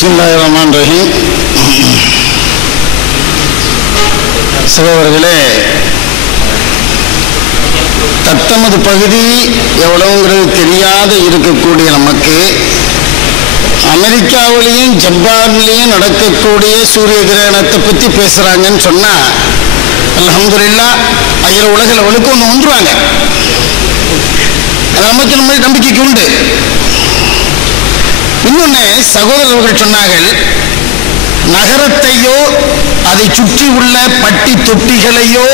பிஸ்மில்லாஹிர்ரஹ்மானிர்ரஹீம். சகோதரர்களே, தத்தமது பகுதி எவ்வளவுங்கிறது தெரியாத இருக்கக்கூடிய நமக்கு அமெரிக்காவிலையும் ஜப்பான்லையும் நடக்கக்கூடிய சூரிய கிரகணத்தை பற்றி பேசுகிறாங்கன்னு சொன்னால் அல்ஹம்துலில்லாஹ் அகில உலக லெவலுக்கு ஒன்று வந்துருவாங்க. அது நமக்கு நம்ம நம்பிக்கைக்கு உண்டு. இன்னொன்று சகோதரர்கள் சொன்னார்கள், நகரத்தையோ அதை சுற்றி உள்ள பட்டி தொட்டிகளையோ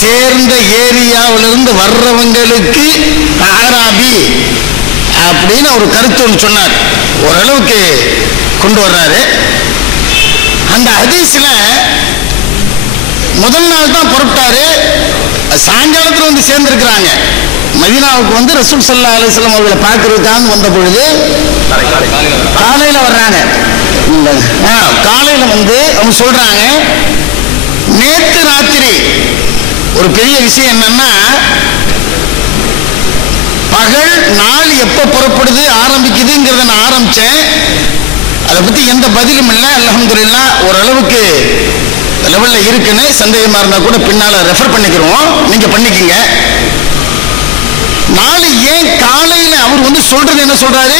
சேர்ந்த ஏரியாவிலிருந்து வர்றவங்களுக்கு ஆராபி அப்படின்னு ஒரு கருத்து ஒன்று சொன்னார். ஓரளவுக்கு கொண்டு வர்றாரு. அந்த ஹதீஸ்ல முதல் நாள் தான் புறப்பட்டாரு, சாயங்காலத்தில் வந்து சேர்ந்திருக்கிறாங்க. மதீனாவுக்கு வந்து ரசூல் ஸல்லல்லாஹு அலைஹி வஸல்லம் அவர்களை பார்க்கறதுக்காக வந்த பொழுது காலையில வர்றாங்க. காலையில வந்து அவங்க சொல்றாங்க, நேற்று ராத்திரி ஒரு பெரிய விஷயம் என்னன்னா, பகல் நாள் எப்ப புறப்படுது ஆரம்பிக்குதுங்கிறத நான் ஆரம்பிச்சேன். அதை பத்தி எந்த பதிலும் இல்லை. அல்ஹம்துலில்லாஹ் ஓரளவுக்கு லெவல்ல இருக்குன்னு, சந்தேகமா இருந்தா கூட பின்னால ரெஃபர் பண்ணிக்கிறோம், நீங்க பண்ணிக்கங்க. நாளை ஏன் காலையில அவர் வந்து சொல்றது என்ன சொல்றாரு,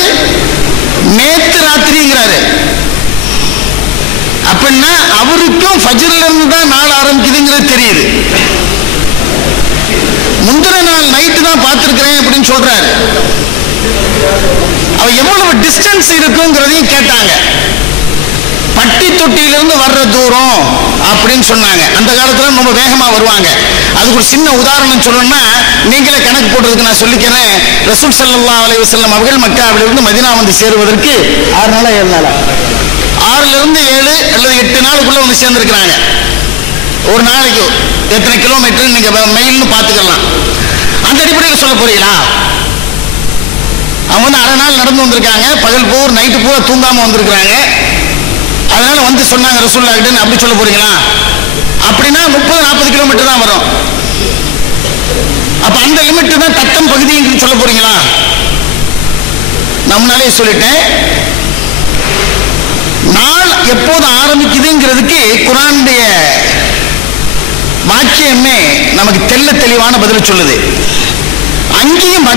நேற்று ராத்திரிங்கிறாரு. அப்படின்னா அவருக்கும் ஃபஜ்ர்ல இருந்து தான் நாள் ஆரம்பிக்குதுங்கிறது தெரியுது. முந்தின நாள் நைட்டு தான் பார்த்திருக்கிறேன் அப்படின்னு சொல்றாரு. அவர் எவ்வளவு டிஸ்டன்ஸ் இருக்குங்கிறதையும் கேட்டாங்க. பட்டி தொட்டியிலிருந்து வர்ற தூரம் அப்படின்னு சொன்னாங்க. அந்த காலத்துல ரொம்ப வேகமா வருவாங்க. அதுக்கு ஒரு சின்ன உதாரணம் சொல்லணும்னா, நீங்களே கணக்கு போடுறதுக்கு நான் சொல்லிக்கிறேன். ரசூல் ஸல்லல்லாஹு அலைஹி வஸல்லம் அவர்கள் மக்காவிலிருந்து மதீனா வந்து சேருவதற்கு 6 நாளா 7 நாளா 6ல இருந்து 7 அல்லது 8 நாளுக்குள்ள வந்து சேர்ந்திருக்கிறாங்க. ஒரு நாளைக்கு எத்தனை கிலோமீட்டர் நீங்க மைல்னு பார்த்துக்கலாம். அந்த அடிப்படையில் சொல்ல போறீங்களா? அவங்க வந்து அரை நாள் நடந்து வந்திருக்காங்க, பகல் பூரா நைட்டு பூரா தூங்காம வந்திருக்கிறாங்க. அதனால வந்து சொன்னாங்க ரசூலுல்லாஹ் கிட்ட, அப்படி சொல்ல போறீங்களா? அப்படின்னா 30-40 கிலோமீட்டர் தான் வரும். அப்ப அந்த லிமிட் தான் தத்தம் பகுதி சொல்ல போறீங்களா? நான் முன்னாலே சொல்லிட்டேன், நாள் எப்போது ஆரம்பிக்குதுங்கிறதுக்கு குர்ஆனுடைய வாக்கியமே நமக்கு தெள்ள தெளிவான பதில் சொல்லுது. அங்கேயும்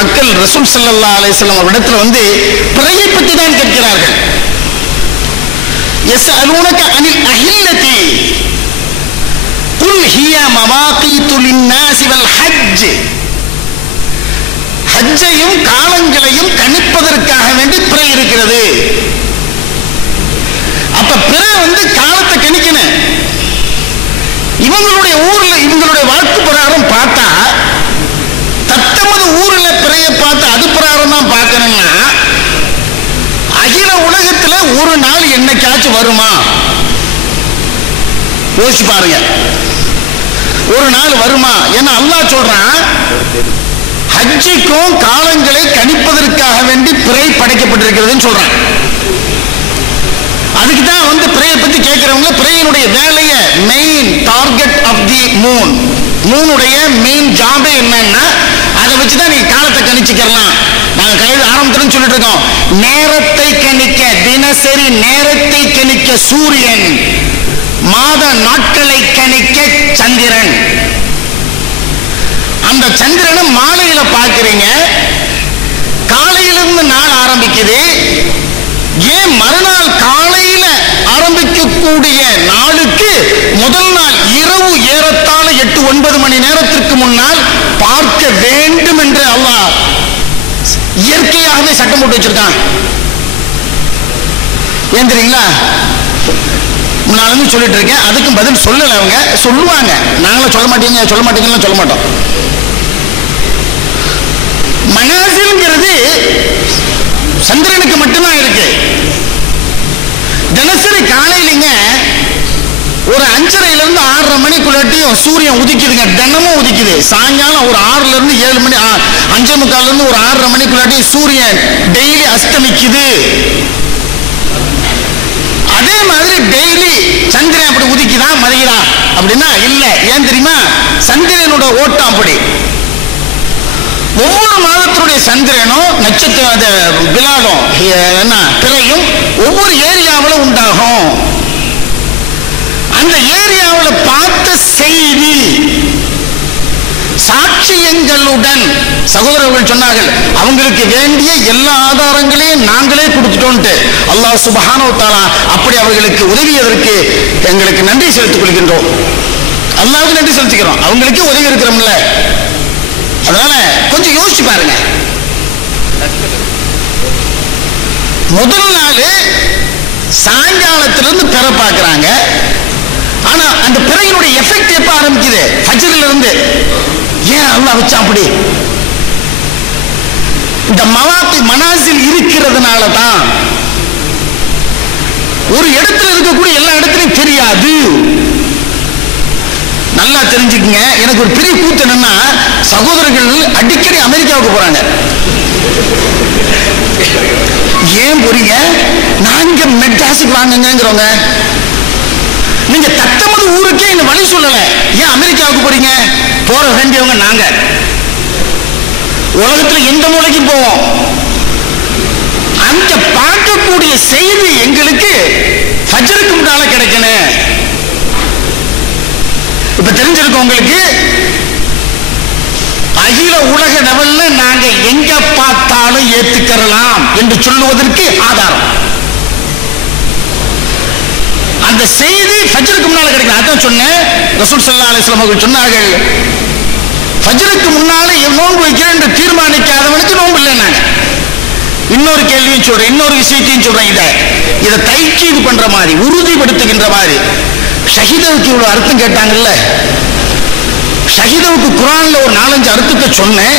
மக்கள் ரசூல் ஸல்லல்லாஹு அலைஹி வஸல்லம் அவரிடத்துல வந்து பிறையை பற்றி தான் கேட்கிறார்கள். يسألونك عن الأهلة قل هي مواقيت للناس والحج. ஹஜ்ஜையும் காலங்களையும் கணிப்பதற்காக வேண்டி பிறை இருக்கிறது. அப்ப பிறை வந்து காலத்தை கணிக்கணும். இவங்களுடைய ஊர்ல இவங்களுடைய வாழ்க்கை பிரகாரம் பார்த்தா, தத்தமது ஊர்ல பிறையை பார்த்து அது பிரகாரம் தான் பார்க்கணும்னா, அகில உலகத்துல ஒரு நாள் என்னைக்காச்சும் வருமா? யோசிச்சு பாருங்க, ஒரு நாள் வருமா? ஏன்னா அல்லாஹ் சொல்றான், ஹஜ்ஜுக்கும் காலங்களை கணிப்பதற்காக வேண்டி பிறை படைக்கப்பட்டிருக்கிறதுன்னு சொல்றான். அதுக்கு தான் வந்து பிறையை பத்தி கேட்கிறவங்க, பிறையினுடைய வேலையை மெயின் டார்கெட் ஆஃப் தி மூனுடைய மெயின் ஜாபே என்னன்னா, அதை வச்சுதான் நீங்க காலத்தை கணிச்சுக்கலாம். நாங்க கையில் ஆரம்பத்துன்னு சொல்லிட்டு இருக்கோம், நேரத்தை கணிக்க, தினசரி நேரத்தை கணிக்க சூரியன், மாத நாட்களை கணிக்க சந்திரன். அந்த சந்திரனை மாலையில பார்க்கிறீங்க, காலையிலிருந்து நாள் ஆரம்பிக்குது. ஏன் மறுநாள் காலையில ஆரம்பிக்கக்கூடிய நாளுக்கு முதல் நாள் இரவு ஏறத்தாழ 8-9 மணி நேரத்திற்கு முன்னால் பார்க்க வேண்டும் என்று அல்லாஹ் இயற்கையாகவே சட்டம் போட்டு வச்சிருக்காங்க. ஏன் தெரியுங்களா? முன்னாலும் சொல்லிட்டு இருக்கேன், அதுக்கும் பதில் சொல்லல. அவங்க சொல்லுவாங்க, நாங்களும் சொல்ல மாட்டீங்கன்னு சொல்ல மாட்டோம். மனாசில்ங்கிறது சந்திரனுக்கு மட்டும்தான் இருக்கு. தினசரி காலையிலங்க ஒரு 5:30 6:30 மணிக்குள்ளாட்டியும் சூரியன் உதிக்குதுங்க, தினமும் உதிக்குது. சாயங்காலம் ஒரு 6ல இருந்து 7 மணி, 5:45 இருந்து ஒரு 6:30 மணிக்குள்ளாட்டியும் சூரியன் டெய்லி அஸ்தமிக்குது. அதே மாதிரி டெய்லி சந்திரன் அப்படி உதிக்குதா மறைகிறா அப்படின்னா இல்ல. ஏன் தெரியுமா? சந்திரனோட ஓட்டம் அப்படி. ஒவ்வொரு மாதத்தினுடைய சந்திரனும் நட்சத்திர பிலாலும் என்ன பிறையும் ஒவ்வொரு ஏரியாவில் உண்டாகும். அந்த ஏரியாவில் பார்த்த செய்தி சாட்சியங்களுடன் சகோதரர்கள் சொன்னார்கள், அவங்களுக்கு வேண்டிய எல்லா ஆதாரங்களையும் நாங்களே கொடுத்துட்டோம்ட்டு. அல்லாஹ் சுப்ஹானஹு வ தஆலா அப்படி அவர்களுக்கு உதவியதற்கு எங்களுக்கு நன்றி செலுத்திக் கொள்கின்றோம். அல்லாஹ்வுக்கு நன்றி செலுத்திக்கிறோம், அவங்களுக்கு உதவி இருக்கிறோம்ல. அதனால கொஞ்சம் யோசிச்சு பாருங்க. முதல் நாள் சாயங்காலத்திலிருந்து பிற பார்க்கிறாங்க. ஆனா அந்த பிறையினுடைய எஃபெக்ட் எப்ப ஆரம்பிக்குது? ஃபஜ்ர்ல இருந்து. ஏன் அல்லாஹ் வச்சா அப்படி? இந்த மவாத்தி மனாசில் இருக்கிறதுனால தான். ஒரு இடத்துல இருக்கக்கூடிய எல்லா இடத்துலையும் தெரியாது. நல்லா தெரிஞ்சுக்கங்க. எனக்கு ஒரு பெரிய கூத்து என்னன்னா, சகோதரர்கள் அடிக்கடி அமெரிக்காவுக்கு போறாங்க. ஏன் போறீங்க? நாங்க மெட்ராஸுக்கு வாங்குங்கிறவங்க. நீங்க தத்தமது ஊருக்கே இந்த வழி சொல்லல, ஏன் அமெரிக்காவுக்கு போறீங்க? போற வேண்டியவங்க நாங்க. உலகத்துல எந்த மூலைக்கு போவோம், அங்க பார்க்கக்கூடிய செய்தி எங்களுக்கு ஃபஜ்ருக்கு முன்னால கிடைக்கணும். இப்ப தெரிஞ்சிருக்கும் உங்களுக்கு, அகில உலக லெவல்ல நாங்க எங்க பார்த்தாலும் ஏத்துக்கலாம் என்று சொல்லுவதற்கு ஆதாரம் அந்த செய்தி ஃபஜ்ருக்கு முன்னால கிடைக்கும். அதான் சொன்னேன், ரசூல் ஸல்லல்லாஹு அலைஹி வஸல்லம் அவர்கள் சொன்னார்கள், ஃபஜ்ருக்கு முன்னால நோன்பு வைக்கிறேன் என்று தீர்மானிக்காதவனுக்கு நோன்பு இல்லைன்னாங்க. இன்னொரு கேள்வியும் சொல்றேன், இன்னொரு விஷயத்தையும் சொல்றேன். இதை தைக்கீது பண்ற மாதிரி, உறுதிப்படுத்துகின்ற மாதிரி. ஷஹீதுக்கு இவ்வளவு அர்த்தம் கேட்டாங்கல்ல, ஷஹீதுக்கு குர்ஆன்ல ஒரு 4-5 அர்த்தத்தை சொன்னேன்.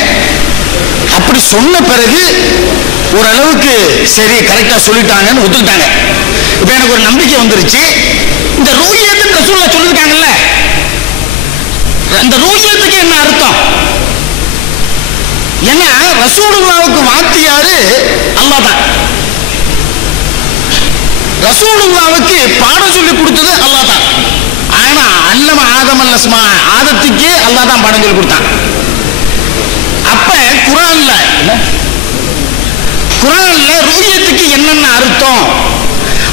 அப்படி சொன்ன பிறகு ஓரளவுக்கு சரி கரெக்டா சொல்லிட்டாங்கன்னு ஒத்துக்கிட்டாங்க. இப்ப எனக்கு ஒரு நம்பிக்கை வந்துருச்சு. இந்த ரூயத்துன்னு ரசூலுல்லாஹ் சொல்லிருக்காங்கல்ல, அந்த ரூயத்துக்கு என்ன அர்த்தம்? ஏன்னா ரசூலுல்லாஹ்வுக்கு வாத்தியாரு அல்லாஹ் தான். ரசூலுல்லாஹ்வுக்கு பாடம் சொல்லி கொடுத்தது அல்லாஹ் தான். ஆனா அல்லம ஆதம் அல்லஸ்மா, ஆதத்துக்கு அல்லாஹ் தான் பாடம் சொல்லி கொடுத்தான். அப்ப குர்ஆன்ல ரூயத்துக்கு என்னென்ன அர்த்தம்,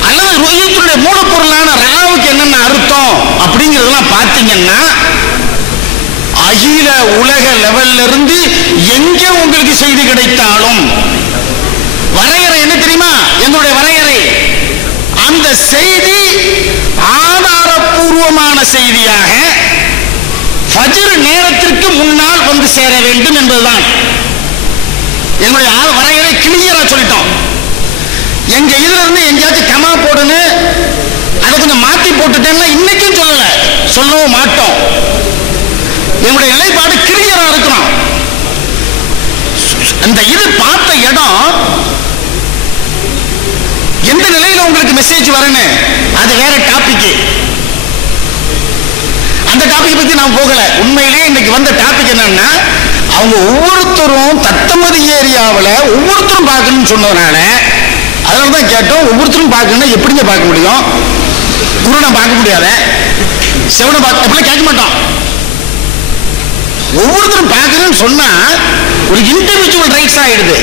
அல்லது ரூயத்துடைய மூலப்பொருளான ராவுக்கு என்னென்ன அர்த்தம் அப்படிங்கிறதெல்லாம் பார்த்தீங்கன்னா, அகில உலக லெவல்ல இருந்து எங்க உங்களுக்கு செய்தி கிடைத்தாலும் வரையறை என்ன தெரியுமா? என்னுடைய வரையறை, அந்த செய்தி ஆதாரபூர்வமான செய்தியாக ஃபஜ்ர் நேரத்திற்கு முன்னால் வந்து சேர வேண்டும் என்பதுதான் என்னுடைய வரையறை. கிளியரா சொல்லிட்டோம். எங்க இதுல இருந்து எங்கேயாச்சும் கமா போடணும், அதை கொஞ்சம் மாத்தி போட்டுட்டேன்னா இன்னைக்கும் சொல்லல, சொல்லவும் மாட்டோம். என்னுடைய நிலைப்பாடு கிளியரா இருக்கணும். அந்த இது பார்த்த இடம் எந்த நிலையில உங்களுக்கு மெசேஜ் வரணும், அது வேற டாபிக். அந்த டாபிக் பத்தி நான் போகல. உண்மையிலேயே இன்னைக்கு வந்த டாபிக் என்னன்னா, அவங்க ஒவ்வொருத்தரும் தத்தமது ஏரியாவில் ஒவ்வொருத்தரும் பார்க்கணும்னு சொன்னதுனால அதனால தான் கேட்டோம். ஒவ்வொருத்தரும் பார்க்கணும்னா எப்படிங்க பார்க்க முடியும்? குருடனை பார்க்க முடியாத, செவனை பார்க்க அப்படிலாம் கேட்க மாட்டோம். ஒவ்வொருத்தரும் பார்க்கணும்னு சொன்னா ஒரு இண்டிவிஜுவல் ரைட்ஸ் ஆயிடுது.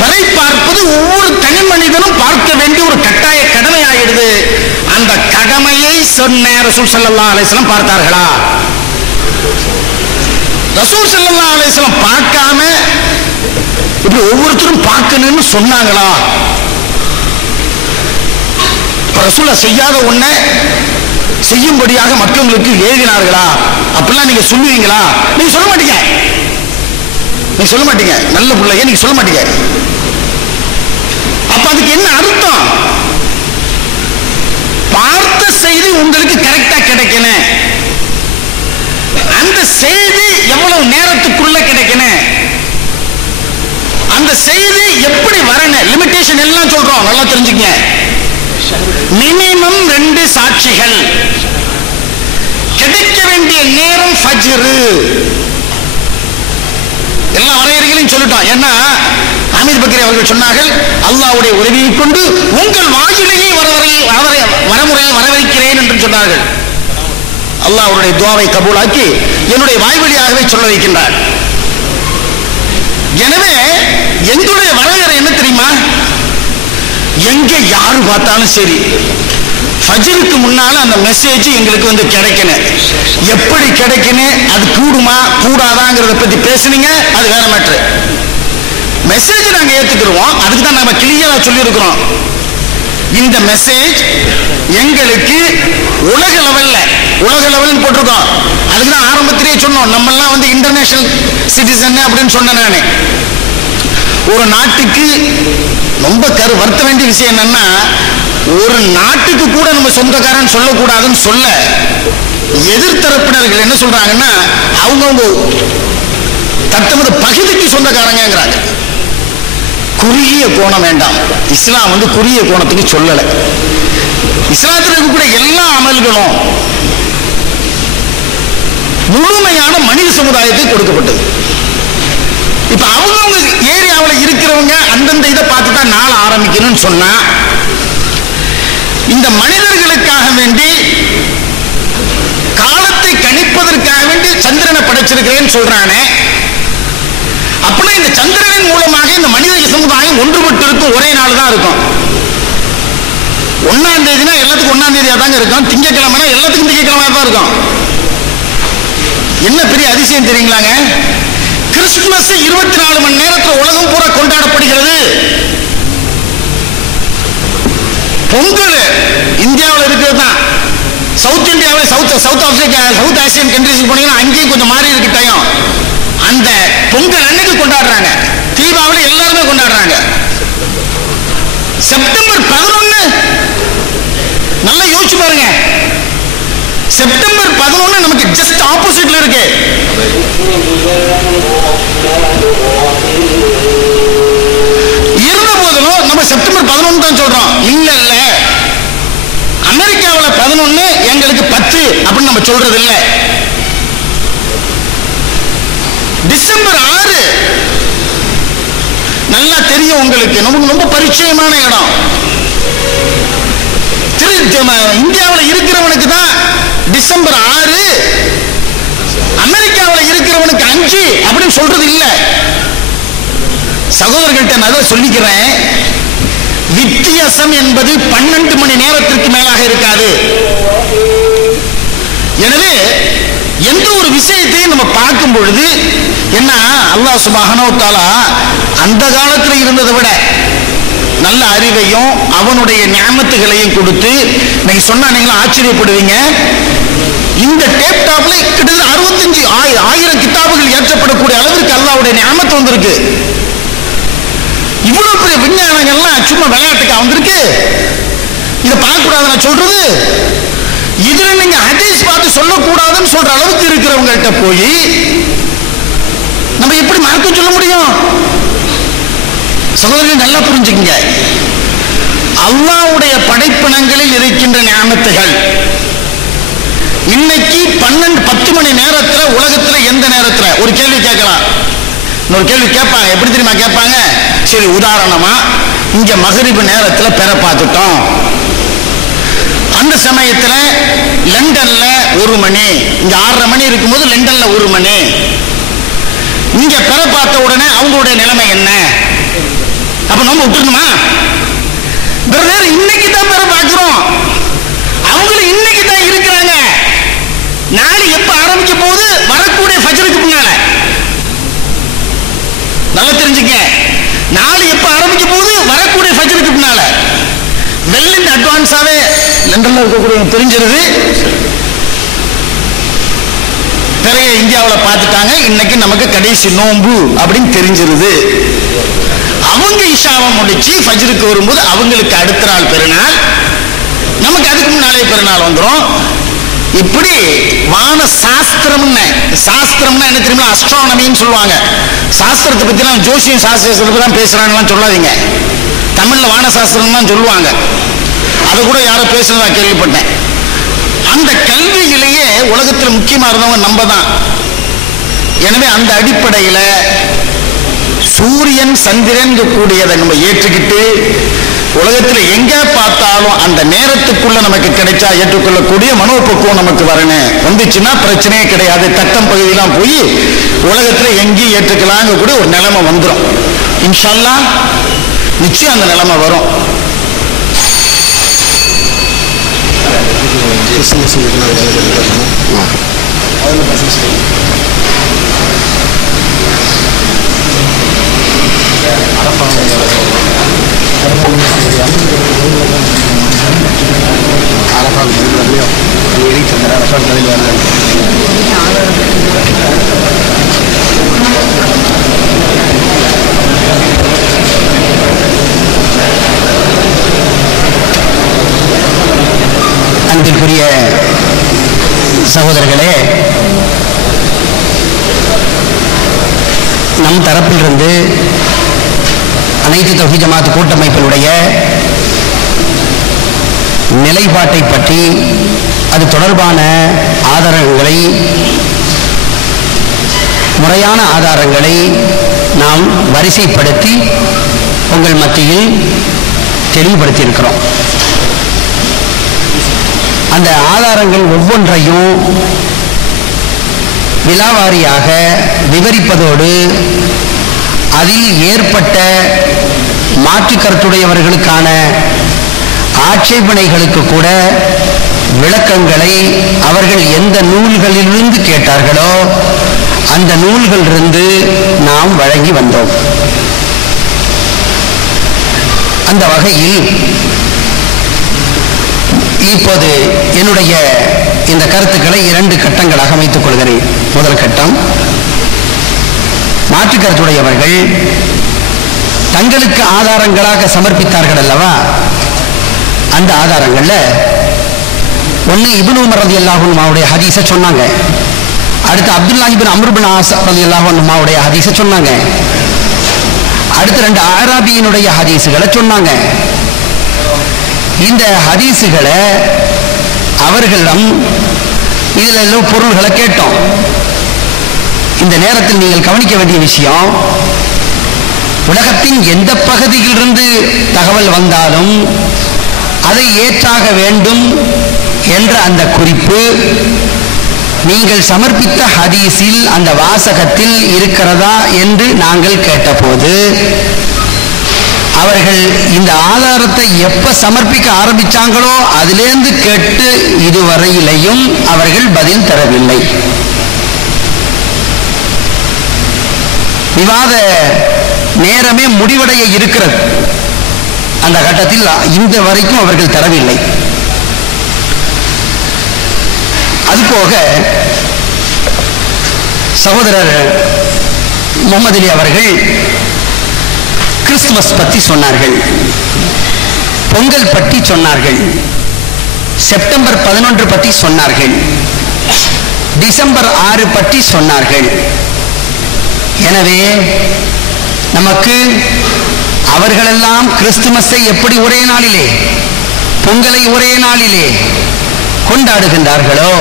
பறை பார்ப்பது ஒவ்வொரு தனி மனிதனும் பார்க்க வேண்டிய ஒரு கட்டாய கடமை ஆயிடுது. அந்த கடமையை சொன்ன ரசூல் ஸல்லல்லாஹு அலைஹி வஸல்லம் பார்த்தார்களா? ரசூல் ஸல்லல்லாஹு அலைஹி வஸல்லம் பார்க்காம இப்படி ஒவ்வொருத்தரும் பார்க்கணும்னு சொன்னாங்களா? ரசூலுல்லாஹ் செய்யாத ஒண்ணை செய்யும்படியாக மற்றவங்களுக்கு ஏவினார்களா? அப்படிலாம் நீங்க சொல்லுவீங்களா? நீங்க சொல்ல மாட்டீங்க. நீங்க சொல்ல மாட்டீங்க. நல்ல பிள்ளைங்க, நீங்க சொல்ல மாட்டீங்க. அப்ப அதுக்கு என்ன அர்த்தம்? பார்த்த செய்தி உங்களுக்கு கரெக்டா கிடைக்கணும். அந்த செய்தி எவ்வளவு நேரத்துக்குள்ள கிடைக்கணும், அந்த செய்தி எப்படி வரணும், லிமிடேஷன் எல்லாம் சொல்றோம். நல்லா தெரிஞ்சுக்கங்க. மினிமம் 2 சாட்சிகள் கிடைக்க வேண்டிய நேரம் ஃபஜ்ர். எல்லா வரையறைகளையும் சொல்லிட்டோம். ஏன்னா அமீர் பக்ரி அவர்கள் சொன்னார்கள், அல்லாஹ்வுடைய உதவியை கொண்டு உங்கள் வாயிலேயே வரமுறையை வரவைக்கிறேன் என்று சொன்னார்கள். அல்லாஹ் அவருடைய துஆவை கபூலாக்கி என்னுடைய வாய் வழியாகவே சொல்ல வைக்கின்றார். எங்களுடைய வரவேறு என்ன தெரியுமா? எங்க யாரு பார்த்தாலும் சரி, ஃபஜ்ருக்கு முன்னால அந்த மெசேஜ் எங்களுக்கு வந்து கிடைக்கணும். எப்படி கிடைக்கணும், அது கூடுமா கூடாதாங்கிறத பத்தி பேசுனீங்க, அது வேற மேட்ரு. மெசேஜ் நாங்க ஏத்துக்கிறோம், அதுக்கு தான் நம்ம கிளியரா சொல்லி இருக்கிறோம். இந்த மெசேஜ் எங்களுக்கு உலக லெவல் போட்டிருக்கோம். அதுக்கு தான் ஆரம்பத்திலேயே சொன்னோம், நம்ம எல்லாம் வந்து இன்டர்நேஷனல் சிட்டிசன் அப்படின்னு சொன்னேன் நானு. ஒரு நாட்டுக்கு ரொம்ப வருத்த வேண்டிய விஷயம் என்னன்னா, ஒரு நாட்டுக்கு கூட நம்ம சொந்தக்காரன் சொல்லக்கூடாதுன்னு சொல்ல எதிர்த்தரப்பினர்கள் என்ன சொல்றாங்கன்னா, அவங்கவுங்க தத்தமது பகுதிக்கு சொந்தக்காரங்கிறாங்க. குறுகிய கோணம் வேண்டாம். இஸ்லாம் வந்து குறுகிய கோணத்துக்கு சொல்லல. இஸ்லாத்தில் இருக்கக்கூடிய எல்லா அமல்களும் முழுமையான மனித சமுதாயத்துக்கு கொடுக்கப்பட்டது. இப்ப அவங்கவுங்க ஏரியாவில் இருக்கிறவங்க அந்தந்த இதை பார்த்து தான் நாள் ஆரம்பிக்கணும்னு சொன்னா, இந்த மனிதர்களுக்காக வேண்டி காலத்தை கணிப்பதற்காக வேண்டி சந்திரனை படைச்சிருக்கிறேன்னு சொல்றானே, அப்படின்னா இந்த சந்திரனின் மூலமாக இந்த மனித சமுதாயம் ஒன்றுபட்டு இருக்கும். ஒரே நாள் தான் இருக்கும். 1ஆம் தேதினா எல்லாத்துக்கும் 1ஆம் தேதியா தாங்க இருக்கும். திங்கக்கிழமைனா எல்லாத்துக்கும் திங்கக்கிழமையா தான் இருக்கும். என்ன பெரிய அதிசயம் தெரியுங்களாங்க? கிறிஸ்துமஸ் 24 மணி நேரத்தில் உலகம் பூரா கொண்டாடப்படுகிறது. பொங்கல் இந்தியாவில் இருக்கிறது தான். சவுத் இந்தியாவில் south Africa south Asian countries போனீங்கன்னா அங்கேயும் கொஞ்சம் மாறி இருக்கு டைம். அந்த பொங்கல் அன்னைக்கு கொண்டாடுறாங்க. தீபாவளி எல்லாருமே கொண்டாடுறாங்க. செப்டம்பர் 11 நல்லா யோசிச்சு பாருங்க. செப்டம்பர் 11 நமக்கு ஜஸ்ட் ஆப்போசிட்ல இருக்கு. இருந்த போதிலும் நம்ம செப்டம்பர் 11 தான் சொல்றோம். இல்ல அமெரிக்காவில் 11 எங்களுக்கு 10 அப்படின்னு நம்ம சொல்றது இல்ல. டிசம்பர் 6 நல்லா தெரியும் உங்களுக்கு, நமக்கு ரொம்ப பரிச்சயமான இடம். இந்தியாவில் இருக்கிறவனுக்கு தான் டிசம்பர் 6, அமெரிக்காவில் இருக்கிறவனுக்கு 5 அப்படின்னு சொல்றது இல்ல. சகோதரர்கள்ட்ட நான் சொல்லிக்கிறேன், வித்தியாசம் என்பது 12 மணி நேரத்திற்கு மேலாக இருக்காது. எனவே எந்த ஒரு விஷயத்தையும் நம்ம பார்க்கும் பொழுது என்ன, அல்லாஹ் சுப்ஹானஹு வ தஆலா அந்த காலத்தில் இருந்ததை விட நல்ல அறிவையும் அவனுடைய நியமத்துகளையும் கொடுத்து, நீங்க சொன்னா நீங்களும் ஆச்சரியப்படுவீங்க. இந்த டேப் டாப்ல கிட்டத்தட்ட 65,000 கிதாபுகள் ஏற்றப்படக்கூடிய அளவிற்கு அல்லாஹ்வுடைய நியமத்து வந்திருக்கு. இவ்வளவு பெரிய விஞ்ஞானங்கள்லாம் சும்மா விளையாட்டுக்கா வந்திருக்கு. இதை பார்க்கக்கூடாது நான் சொல்றது. இதுல நீங்க ஹதீஸ் பார்த்து சொல்லக்கூடாதுன்னு சொல்ற அளவுக்கு இருக்கிறவங்கள்ட்ட போய் நம்ம எப்படி மார்க்கம் சொல்ல முடியும்? சகோதரர்கள் நல்லா புரிஞ்சுக்கங்க, அல்லாஹ்வுடைய படைப்பினங்களில் இருக்கின்ற நியமத்துகள் இன்னைக்கு 10 மணி நேரத்துல உலகத்துல எந்த நேரத்துல ஒரு கேள்வி கேட்கலாம். இன்னொரு கேள்வி கேட்பாங்க. எப்படி தெரியுமா கேட்பாங்க? சரி, உதாரணமா இங்க மகரிபு நேரத்துல பெற பார்த்துட்டோம். அந்த சமயத்துல லண்டன்ல 1 மணி, இங்க 6:30 மணி இருக்கும்போது லண்டன்ல 1 மணி. இங்க பெற பார்த்த உடனே அவங்களுடைய நிலைமை என்ன? அப்ப நம்ம விட்டுருணுமா? பிரதர், இன்னைக்கு தான் பெற பார்க்கிறோம், அவங்களும் இன்னைக்கு தான் இருக்கிறாங்க. நாளை எப்ப ஆரம்பிக்க போது? வரக்கூடிய ஃபஜ்ருக்கு முன்னால. நல்லா தெரிஞ்சுக்க, நாளை எப்ப ஆரம்பிக்க போது? வரக்கூடிய ஃபஜ்ருக்கு முன்னால. வெள்ளன் அட்வான்ஸாவே லண்டன்ல இருக்கக்கூடிய தெரிஞ்சிருது. பிறைய இந்தியாவில் பார்த்துட்டாங்க, இன்னைக்கு நமக்கு கடைசி நோன்பு அப்படின்னு தெரிஞ்சிருது. அவங்க இஷாவை முடிச்சு ஃபஜ்ருக்கு வரும்போது அவங்களுக்கு அடுத்த நாள் பெருநாள், நமக்கு அதுக்கு முன்னாலே பெருநாள் வந்துடும். இப்படி வான சாஸ்திரம்னு, சாஸ்திரம்னா என்ன தெரியுமா? அஸ்ட்ரானமின்னு சொல்லுவாங்க. சாஸ்திரத்தை பத்திலாம் ஜோசியம் சாஸ்திரத்தை பத்தி தான் பேசுறாங்கலாம் சொல்லாதீங்க. தமிழ்ல வான சாஸ்திரம் தான் சொல்லுவாங்க. அதை கூட யாரோ பேசுறதா கேள்விப்பட்டேன். அந்த கல்வியிலேயே உலகத்தில் முக்கியமா இருந்தவங்க நம்ம தான். எனவே அந்த அடிப்படையில் சூரியன் சந்திரன் கூடியதை நம்ம ஏற்றுக்கிட்டு உலகத்தில் எங்க பார்த்தாலும் அந்த நேரத்துக்குள்ள நமக்கு கிடைச்சா ஏற்றுக்கொள்ளக்கூடிய மனோபக்குவம் நமக்கு வரணும். வந்துச்சுன்னா பிரச்சனையே கிடையாது. தட்டம் பகுதியெல்லாம் போய் உலகத்தில் எங்கேயும் ஏற்றுக்கலாங்க கூட ஒரு நிலைமை வந்துடும். இன்ஷா அல்லாஹ் நிச்சயம் அந்த நிலைமை வரும். அன்பிற்குரிய சகோதரர்களே, நம் தரப்பிலிருந்து அனைத்து தௌஹீத் ஜமாத் கூட்டமைப்பினுடைய நிலைப்பாட்டை பற்றி, அது தொடர்பான ஆதாரங்களை, முறையான ஆதாரங்களை நாம் வரிசைப்படுத்தி உங்கள் மத்தியில் தெளிவுபடுத்தியிருக்கிறோம். அந்த ஆதாரங்கள் ஒவ்வொன்றையும் விலாவாரியாக விவரிப்பதோடு அதில் ஏற்பட்ட மாற்று கருத்துடையவர்களுக்கான ஆட்சேபனைகளுக்கு கூட விளக்கங்களை அவர்கள் எந்த நூல்களிலிருந்து கேட்டார்களோ அந்த நூல்களிலிருந்து நாம் வழங்கி வந்தோம். அந்த வகையில் இப்போது என்னுடைய இந்த கருத்துக்களை 2 கட்டங்களாக அமைத்துக் கொள்கிறேன். முதல் கட்டம், மாற்று கருத்துடையவர்கள் தங்களுக்கு ஆதாரங்களாக சமர்ப்பித்தார்கள் அல்லவா, அந்த ஆதாரங்கள்ல ஒன்னு இப்னு உமர் ரலியல்லாஹு அன்ஹுவுடைய ஹதீஸை சொன்னாங்க. அடுத்து அப்துல்லாஹ் இப்னு அம்ர் இப்னு ஆஸ் ரலியல்லாஹு அன்ஹுவுடைய ஹதீஸை சொன்னாங்க. அடுத்து 2 அராபியினுடைய ஹதீஸுகளை சொன்னாங்க. இந்த ஹதீஸுகளை அவர்களிடம் இதில் எல்லாம் பொருள்களை கேட்டோம். இந்த நேரத்தில் நீங்கள் கவனிக்க வேண்டிய விஷயம், உலகத்தின் எந்த பகுதியிலிருந்து தகவல் வந்தாலும் அதை ஏற்றாக வேண்டும் என்ற அந்த குறிப்பு நீங்கள் சமர்ப்பித்த ஹதீஸில் அந்த வாசகத்தில் இருக்கிறதா என்று நாங்கள் கேட்டபோது அவர்கள் இந்த ஆதாரத்தை எப்ப சமர்ப்பிக்க ஆரம்பிச்சாங்களோ அதிலிருந்து கேட்டு இதுவரையிலையும் அவர்கள் பதில் தரவில்லை. விவாத நேரமே முடிவடைய இருக்கிறது. அந்த கட்டத்தில் இந்த வரைக்கும் அவர்கள் தரவில்லை. அதுபோக சகோதரர் முகமது அலி அவர்கள் கிறிஸ்துமஸ் பற்றி சொன்னார்கள், பொங்கல் பற்றி சொன்னார்கள், செப்டம்பர் 11 பற்றி சொன்னார்கள், டிசம்பர் 6 பற்றி சொன்னார்கள். எனவே நமக்கு அவர்களெல்லாம் கிறிஸ்துமஸை எப்படி ஒரே நாளிலே, பொங்கலை ஒரே நாளிலே கொண்டாடுகின்றார்களோ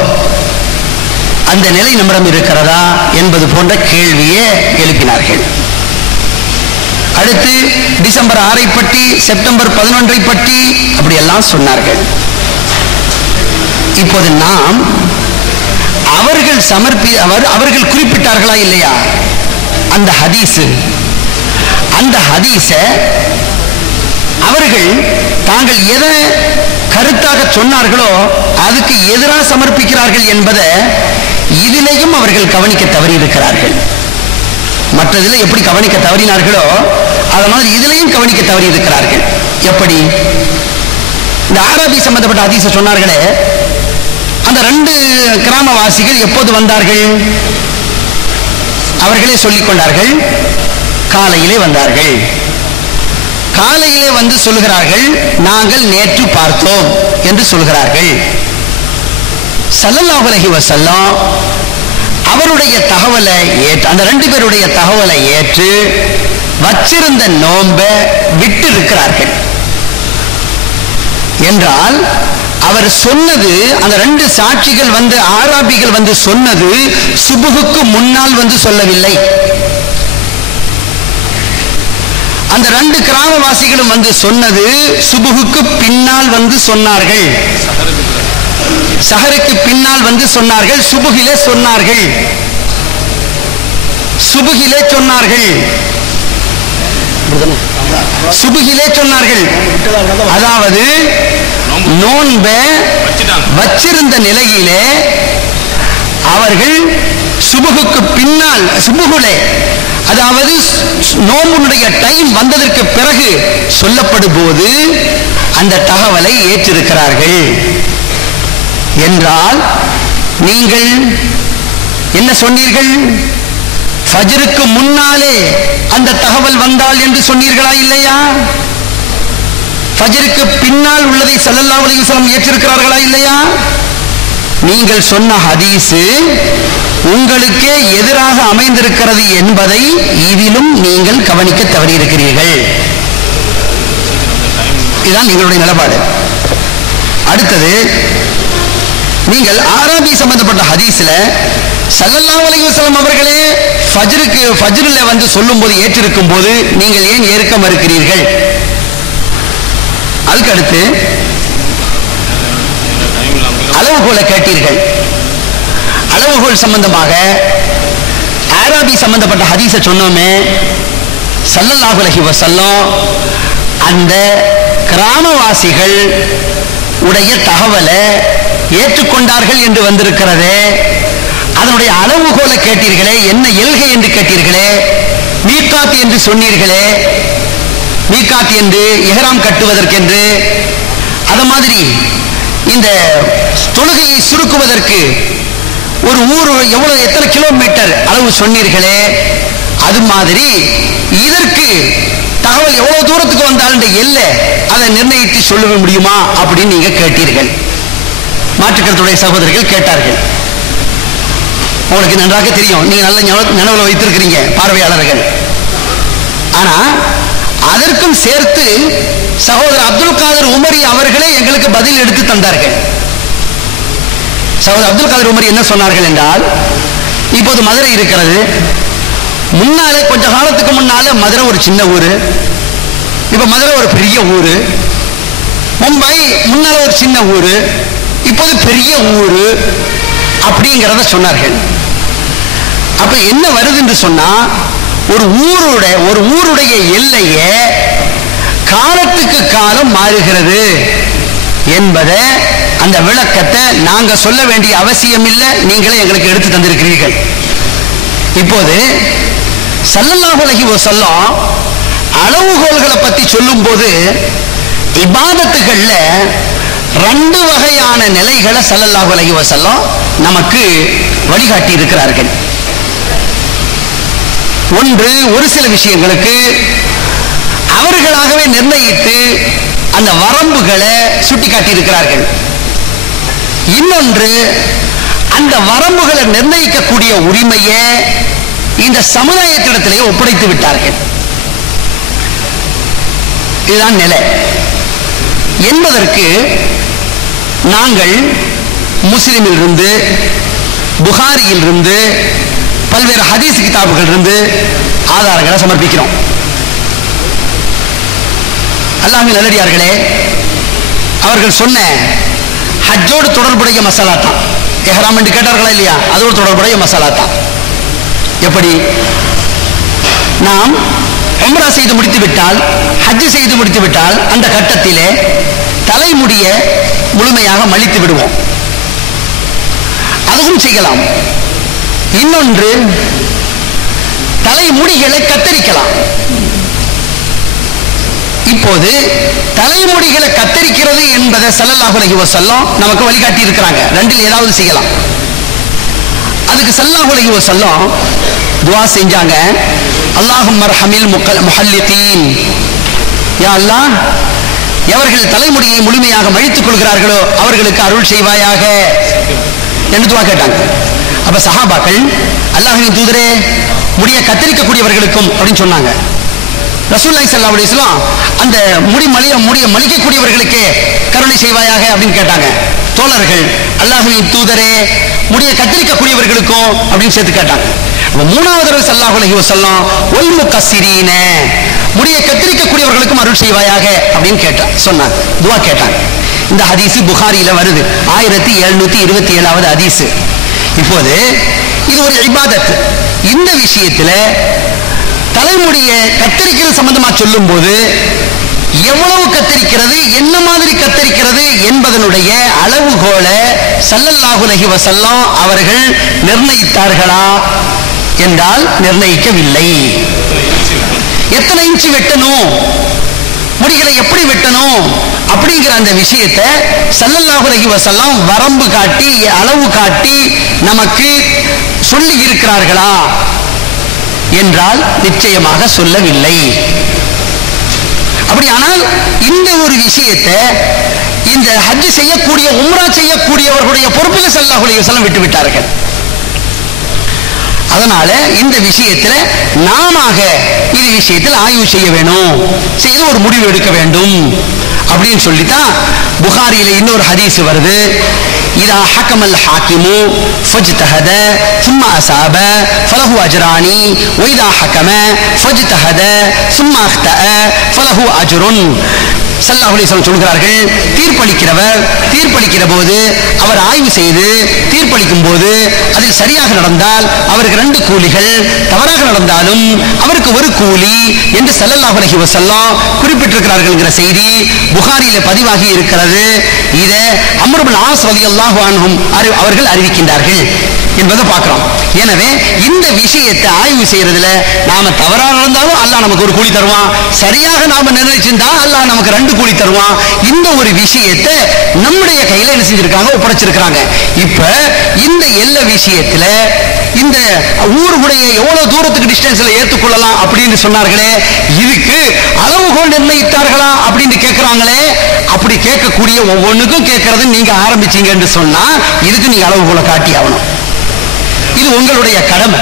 அந்த நிலை நம்மிடம் இருக்கிறதா என்பது போன்ற கேள்வியை எழுப்பினார்கள். அடுத்து டிசம்பர் 6 பற்றி, செப்டம்பர் 11 பற்றி அப்படியெல்லாம் சொன்னார்கள். இப்போது நாம் அவர்கள் குறிப்பிட்டார்களா இல்லையா அந்த ஹதீஸ், அந்த ஹதீஸ அவர்கள் தாங்கள் எதை கருத்தாக சொன்னார்களோ அதுக்கு எதிராக சமர்ப்பிக்கிறார்கள் என்பதை இதிலேயும் அவர்கள் கவனிக்க தவறியிருக்கிறார்கள். மற்றதில் எப்படி கவனிக்க தவறினார்களோ அத மாதிரி இதிலையும் கவனிக்க தவறி இருக்கிறார்கள். எப்படி? இந்த ஆராபி சம்பந்தப்பட்ட ஹதீஸை சொன்னார்களே, அந்த 2 கிராமவாசிகள் எப்போது வந்தார்கள்? அவர்களே சொல்லிக் கொண்டார்கள், காலையிலே வந்தார்கள். காலையிலே வந்து சொல்கிறார்கள், நாங்கள் நேற்று பார்த்தோம் என்று சொல்கிறார்கள். ஸல்லல்லாஹு அலைஹி வஸல்லம் அவருடைய தகவலை ஏற்று, அந்த 2 பேருடைய தகவலை ஏற்று வச்சிருந்த நோன்பை விட்டு இருக்கிறார்கள் என்றால் அவர் சொன்னது, அந்த 2 சாட்சிகள் வந்து ஆராபிகள் வந்து சொன்னது சுபுகுக்கு முன்னால் வந்து சொல்லவில்லை. அந்த 2 கிராமவாசிகளும் வந்து சொன்னது சுபுகுக்கு பின்னால் வந்து சொன்னார்கள், சஹருக்கு பின்னால் வந்து சொன்னார்கள், சுபுகிலே சொன்னார்கள், சுபுகிலே சொன்னார்கள். சுபுகிலே சொன்னார்கள். அதாவது நோன்பை வச்சிருந்த நிலையிலே அவர்கள் சுபுகுக்கு பின்னால் சுபுகுலே, அதாவது நோம்புடைய டைம் வந்ததற்கு பிறகு சொல்லப்படும் போது அந்த தகவலை ஏற்றிருக்கிறார்கள் என்றால் நீங்கள் என்ன சொன்னீர்கள்? ஃபஜ்ருக்கு முன்னாலே அந்த தகவல் வந்தால் என்று சொன்னீர்களா இல்லையா? ஃபஜ்ருக்கு பின்னால் உள்ளதை ஸல்லல்லாஹு அலைஹி வஸல்லம் ஏற்றிருக்கிறார்களா இல்லையா? நீங்கள் சொன்ன ஹதீஸ் உங்களுக்கே எதிராக அமைந்திருக்கிறது என்பதை இதிலும் நீங்கள் கவனிக்க தவறியிருக்கிறீர்கள். இதுதான் எங்களுடைய நிலைப்பாடு. அடுத்தது, நீங்கள் ஆராபி சம்பந்தப்பட்ட ஹதீஸ்ல ஸல்லல்லாஹு அலைஹி வஸல்லம் அவர்களே ஃபஜ்ரில் வந்து சொல்லும்போது ஏற்றிருக்கும் போது நீங்கள் ஏன் ஏற்க மறுக்கிறீர்கள்? அதுக்கு அடுத்து அளவுகோலை கேட்டீர்கள். அளவுகோல் சம்பந்தமாக ஆராபி சம்பந்தப்பட்ட ஹதீஸை சொன்னோமே, ஸல்லல்லாஹு அலைஹி வஸல்லம் அந்த கிராமவாசிகள் உடைய தகவலை ஏற்றுக்கொண்டார்கள் என்று வந்திருக்கிறது. அதனுடைய அளவுகோலை கேட்டீர்களே, என்ன எல்கை என்று கேட்டீர்களே, மீகாத் என்று சொன்னீர்களே, மீகாத் என்று இஹ்ராம் கட்டுவதற்கென்று, அத மாதிரி இந்த தொழுகையை சுருக்குவதற்கு ஒரு ஊர் எவ்வளவு எத்தனை கிலோமீட்டர் அளவு சொன்னீர்களே, அது மாதிரி இதற்கு தகவல் எவ்வளவு தூரத்துக்கு வந்தாலும் எல்லை அதை நிர்ணயித்து சொல்ல முடியுமா அப்படின்னு நீங்க கேட்டீர்கள். மாற்றுக்கருத்துடைய சகோதரர்கள் கேட்டார்கள். உங்களுக்கு நன்றாக தெரியும், நீங்க நல்ல நினைவுல வைத்திருக்கிறீங்க பார்வையாளர்கள். ஆனா அதற்கும் சேர்த்து சகோதரர் அப்துல் காதர் உமரி அவர்களே எங்களுக்கு பதில் எடுத்து தந்தார்கள். சகோதரர் அப்துல் காதர் உமரி என்ன சொன்னார்கள் என்றால், இப்போது மதுரை இருக்கிறது, முன்னாலே கொஞ்ச காலத்துக்கு முன்னாலே மதுரை ஒரு சின்ன ஊரு, இப்ப மதுரை ஒரு பெரிய ஊரு, மும்பை முன்னால ஒரு சின்ன ஊரு, இப்போது பெரிய ஊரு அப்படிங்கிறத சொன்னார்கள். அப்ப என்ன வருது என்று சொன்னா, ஒரு ஊருடைய எல்லையே காலத்துக்கு காலம் மாறுகிறது என்பதை, அந்த விளக்கத்தை நாங்க சொல்ல வேண்டிய அவசியம் இல்லை, நீங்களே எங்களுக்கு எடுத்து தந்திருக்கிறீர்கள். இப்போது ஸல்லல்லாஹு அலைஹி வஸல்லம் அளவுகோல்களை பத்தி சொல்லும் போது இபாதத்துகள்ல ரெண்டு வகையான நிலைகளை ஸல்லல்லாஹு அலைஹி வஸல்லம் நமக்கு வழிகாட்டி இருக்கிறார்கள். ஒன்று, ஒரு சில விஷயங்களுக்கு அவர்களாகவே நிர்ணயித்து அந்த வரம்புகளை சுட்டி காட்டியிருக்கிறார்கள். இன்னொன்று, அந்த வரம்புகளை நிர்ணயிக்கக்கூடிய உரிமையை இந்த சமுதாயத்திடத்திலே ஒப்படைத்து விட்டார்கள். இதுதான் நிலை என்பதற்கு நாங்கள் முஸ்லிமில் இருந்து, புகாரியில் இருந்து, பல்வேறு ஹதீஸ் கிதாபுகள் இருந்து ஆதாரங்களை சமர்ப்பிக்கிறோம். அல்லாஹ்வின் நல்லடியார்களே, அவர்கள் சொன்ன ஹஜ்ஜோடு தொடர்புடைய மசாலா தான் இஹ்ராம் என்று கேட்டார்களா இல்லையா, அதோடு தொடர்புடைய மசாலா தான். எப்படி? நாம் உம்ரா செய்து முடித்து விட்டால், ஹஜ் செய்து முடித்து விட்டால், அந்த கட்டத்திலே தலைமுடிய முழுமையாக மலித்து விடுவோம், அதுவும் செய்யலாம். இன்னொன்று, தலைமுடிகளை கத்தரிக்கலாம். இப்போது தலைமுடிகளை கத்தரிக்கிறது என்பதை ஸல்லல்லாஹு அலைஹி வஸல்லம் நமக்கு வழிகாட்டி இருக்கிறாங்க. ரெண்டில் ஏதாவது செய்யலாம். அதுக்கு ஸல்லல்லாஹு அலைஹி வஸல்லம் துஆ செஞ்சாங்க, அல்லாஹும்ம அர்ஹமில் முஹல்லிகீன், யா அல்லாஹ், எவர்கள் தலைமுடியை முழுமையாக மழித்துக் கொள்கிறார்களோ அவர்களுக்கு அருள் செய்வாயாக என்று துஆ கேட்டாங்க. அப்ப சஹாபாக்கள், அல்லாஹ்வின் தூதரே, முடியை கத்தரிக்கக்கூடியவர்களுக்கும் அப்படின்னு சொன்னாங்க. ரசூலுல்லாஹி ஸல்லல்லாஹு அலைஹி வஸல்லம் அந்த முடியை மலிக்கக்கூடியவர்களுக்கு கருணை செய்வாயாக அப்படின்னு கேட்டாங்க. தோழர்கள், அல்லாஹ்வின் தூதரே, முடியை கத்தரிக்கக்கூடியவர்களுக்கும் அப்படின்னு சேர்த்து கேட்டாங்க. மூணாவது தடவை ஸல்லல்லாஹு அலைஹி வஸல்லம் வல் முகஸ்ஸிரீன, முடியை கத்தரிக்கக்கூடியவர்களுக்கும் அருள் செய்வாயாக அப்படின்னு சொன்னாங்க, துஆ கேட்டாங்க. இந்த ஹதீஸ் புகாரியில வருது, 1727வது ஹதீஸ். இப்போது இது ஒரு இபாதத். இந்த விஷயத்துல தலைமுடியை கத்தரிக்கிறது சம்பந்தமா சொல்லும் போது எவ்வளவு கத்தரிக்கிறது, என்ன மாதிரி கத்தரிக்கிறது என்பதனுடைய அளவுகோலை ஸல்லல்லாஹு அலைஹி வஸல்லம் அவர்கள் நிர்ணயித்தார்களா என்றால் நிர்ணயிக்கவில்லை. எத்தனை இன்ச்சு வெட்டணும், முடிகளை எப்படி வெட்டணும் அப்படிங்கிற அந்த விஷயத்தை ஸல்லல்லாஹு அலைஹி வஸல்லம் வரம்பு காட்டி அளவு காட்டி நமக்கு சொல்லி இருக்கிறார்களா என்றால் நிச்சயமாக சொல்லவில்லை. அப்படியானால் இந்த ஒரு விஷயத்தை இந்த ஹஜ் செய்யக்கூடிய உம்ரா செய்யக்கூடியவர்களுடைய பொறுப்பில் ஸல்லல்லாஹு அலைஹி வஸல்லம் விட்டு விட்டார்கள். அதனால இந்த விஷயத்துல நாம இது விஷயத்தில் ஆய்வு செய்ய வேணும், செய்து ஒரு முடிவு எடுக்க வேண்டும் அப்படின்னு சொல்லித்தான் புகாரியில இன்னொரு ஹதீஸ் வருது. இதா ஹக்கமல் ஹாக்கிமு ஃபஜ்தஹத ثم அஸாப ஃபலஹு அஜ்ரானி வைதா ஹக்கம ஃபஜ்தஹத ثم அக்தஅ ஃபலஹு அஜ்ருன். ஸல்லல்லாஹு அலைஹி வஸல்லம் சொல்கிறார்கள், தீர்ப்பளிக்கிற போது அவர் ஆய்வு செய்து தீர்ப்பளிக்கும் போது அதில் சரியாக நடந்தால் அவருக்கு 2 கூலிகள், தவறாக நடந்தாலும் அவருக்கு 1 கூலி என்று ஸல்லல்லாஹு அலைஹி வஸல்லம் குறிப்பிட்டிருக்கிறார்கள் செய்தி புகாரியில பதிவாகி இருக்கிறது. இதை அம்ர் இப்னு ஆஸ் ரலியல்லாஹு அன்ஹும் அவர்கள் அறிவிக்கின்றார்கள் என்பதை பார்க்கிறோம். எனவே இந்த விஷயத்தை ஆய்வு செய்யறதுல நாம தவறாக நடந்தாலும் அல்லாஹ் நமக்கு 1 கூலி தருவான், சரியாக நாம நிர்ணயிச்சிருந்தா அல்லாஹ் நமக்கு 2 கூலி தருவான். இந்த ஒரு விஷயத்தை நம்முடைய கையில என்ன செஞ்சிருக்காங்க, ஒப்படைச்சிருக்காங்க. இப்ப இந்த எல்லா விஷயத்துல இந்த ஊருடைய எவ்வளவு தூரத்துக்கு டிஸ்டன்ஸ்ல ஏற்றுக்கொள்ளலாம் அப்படின்னு சொன்னார்களே, இதுக்கு அளவுகோல் நிர்ணயித்தார்களா அப்படின்னு கேட்கிறாங்களே. அப்படி கேட்கக்கூடிய ஒவ்வொன்றுக்கும் கேட்கறது நீங்க ஆரம்பிச்சீங்க என்று சொன்னா இதுக்கு நீங்க அளவுகோலை காட்டி ஆகணும். இது உங்களுடைய கடமை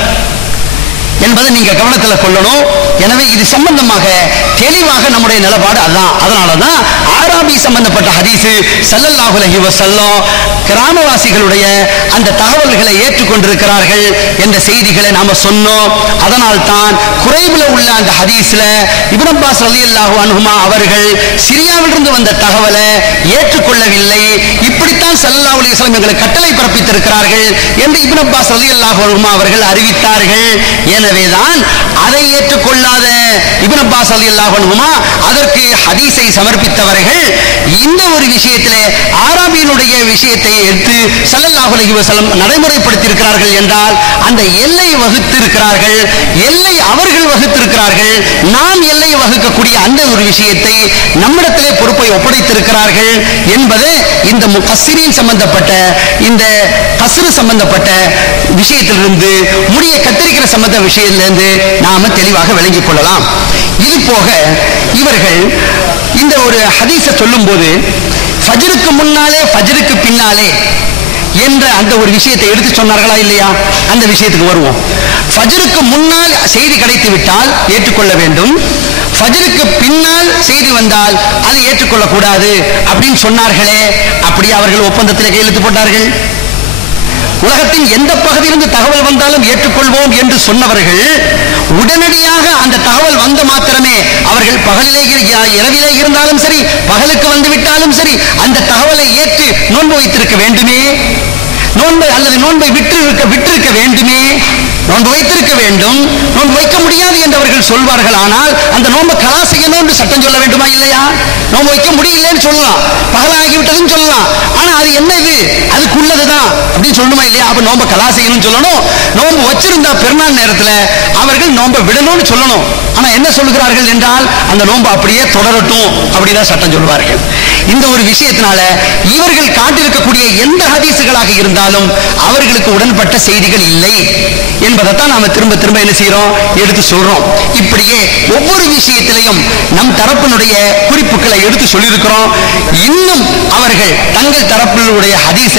என்பதை நீங்க கவனத்தில் கொள்ளணும். எனவே இது சம்பந்தமாக தெளிவாக நம்முடைய நிலைப்பாடு அதான். அதனாலதான் ஆராபி சம்பந்தப்பட்ட ஹதீஸ் ஸல்லல்லாஹு அலைஹி வஸல்லம் கிராமவாசிகளுடைய அந்த தகவல்களை ஏற்றுக்கொண்டிருக்கிறார்கள் என்ற செய்திகளை நாம சொன்னோம். அதனால் தான் குறைவுல உள்ள அந்த ஹதீஸ்ல இப்னு அப்பாஸ் ரலியல்லாஹு அன்ஹுமா அவர்கள் சிரியாவிலிருந்து வந்த தகவலை ஏற்றுக்கொள்ளவில்லை. இப்படித்தான் ஸல்லல்லாஹு அலைஹி வஸல்லம் எங்களுக்கு கட்டளை பிறப்பித்திருக்கிறார்கள் என்று இப்னு அப்பாஸ் ரலியல்லாஹு அன்ஹுமா அவர்கள் அறிவித்தார்கள். எனவேதான் அதை ஏற்றுக்கொள்ளாத இப்னு அப்பாஸ் ரலியல்லாஹு அன்ஹுமா அதற்கு ஹதீஸை சமர்ப்பித்தவர்கள் இந்த ஒரு விஷயத்திலே ஆராபியினுடைய விஷயத்தை எடுத்து ஸல்லல்லாஹு அலைஹி வஸல்லம் நடைமுறைப்படுத்தி இருக்கிறார்கள் என்றால் அந்த எல்லை வகுத்திருக்கிறார்கள், எல்லை அவர்கள் வகுத்திருக்கிறார்கள். நாம் எல்லை வகுக்கக்கூடிய அந்த ஒரு விஷயத்தை நம்மிடத்திலே பொறுப்பை ஒப்படைத்திருக்கிறார்கள் என்பது இந்த முகஸ்ஸிரீன் சம்பந்தப்பட்ட இந்த கஸ்ரு சம்பந்தப்பட்ட விஷயத்திலிருந்து முடிய கத்தரிக்கிற சம்பந்த விஷயத்திலிருந்து நாம தெளிவாக விளங்கிக் கொள்ளலாம். இது போக இவர்கள் இந்த ஒரு ஹதீஸை சொல்லும் போது ஃபஜ்ருக்கு முன்னாலே ஃபஜ்ருக்கு பின்னாலே என்ற அந்த ஒரு விஷயத்தை எடுத்து சொன்னார்களா இல்லையா? அந்த விஷயத்துக்கு வருவோம். ஃபஜ்ருக்கு முன்னால் செய்தி கிடைத்து விட்டால் ஏற்றுக்கொள்ள வேண்டும், ஃபஜ்ருக்கு பின்னால் செய்தி வந்தால் அதை ஏற்றுக்கொள்ளக்கூடாது அப்படின்னு சொன்னார்களே. அப்படி அவர்கள் ஒப்பந்தத்தில் கையெழுத்து போட்டார்கள். உலகத்தின் எந்த பகுதியிலிருந்து தகவல் வந்தாலும் ஏற்றுக்கொள்வோம் என்று சொன்னவர்கள் உடனடியாக அந்த தகவல் வந்த மாத்திரமே அவர்கள் பகலிலே இரவிலே இருந்தாலும் சரி, பகலுக்கு வந்து விட்டாலும் சரி, அந்த தகவலை ஏற்று நோன்பு வைத்திருக்க வேண்டுமே, நோன்பை அல்லது நோன்பை விட்டிருக்க வேண்டுமே, நோன்பு வைத்திருக்க வேண்டும். நோன்பு வைக்க முடியாது என்று அவர்கள் சொல்வார்கள். ஆனால் அந்த நோன்பை கலா செய்யணும் என்று சட்டம் சொல்ல வேண்டுமா இல்லையா? நோன்பு வைக்க முடியலன்னு சொல்லலாம், பகலாகிவிட்டதுன்னு சொல்லலாம். ஆனா அது என்ன, இது அதுக்குள்ளதுதான் அப்படின்னு சொல்லணுமா இல்லையா? அப்ப நோன்பை கலா செய்யணும்னு சொல்லணும். நோன்பு வச்சிருந்தா பெருநாள் நேரத்தில் அவர்கள் நோன்பை விடணும்னு சொல்லணும். ஆனா என்ன சொல்கிறார்கள் என்றால் அந்த நோன்பு அப்படியே தொடரட்டும் அப்படிதான் சட்டம் சொல்வார்கள். இந்த ஒரு விஷயத்தினால இவர்கள் காட்டிருக்கக்கூடிய எந்த ஹதீசுகளாக இருந்தாலும் அவர்களுக்கு உடன்பட்ட செய்திகள் இல்லை என்பதைத்தான் நாம திரும்ப திரும்ப என்ன செய்யறோம், எடுத்து சொல்றோம். இப்படியே ஒவ்வொரு விஷயத்திலையும் நம் தரப்பினுடைய குறிப்புகளை எடுத்து சொல்லியிருக்கிறோம். இன்னும் அவர்கள் தங்கள் தரப்பினுடைய ஹதீஸ,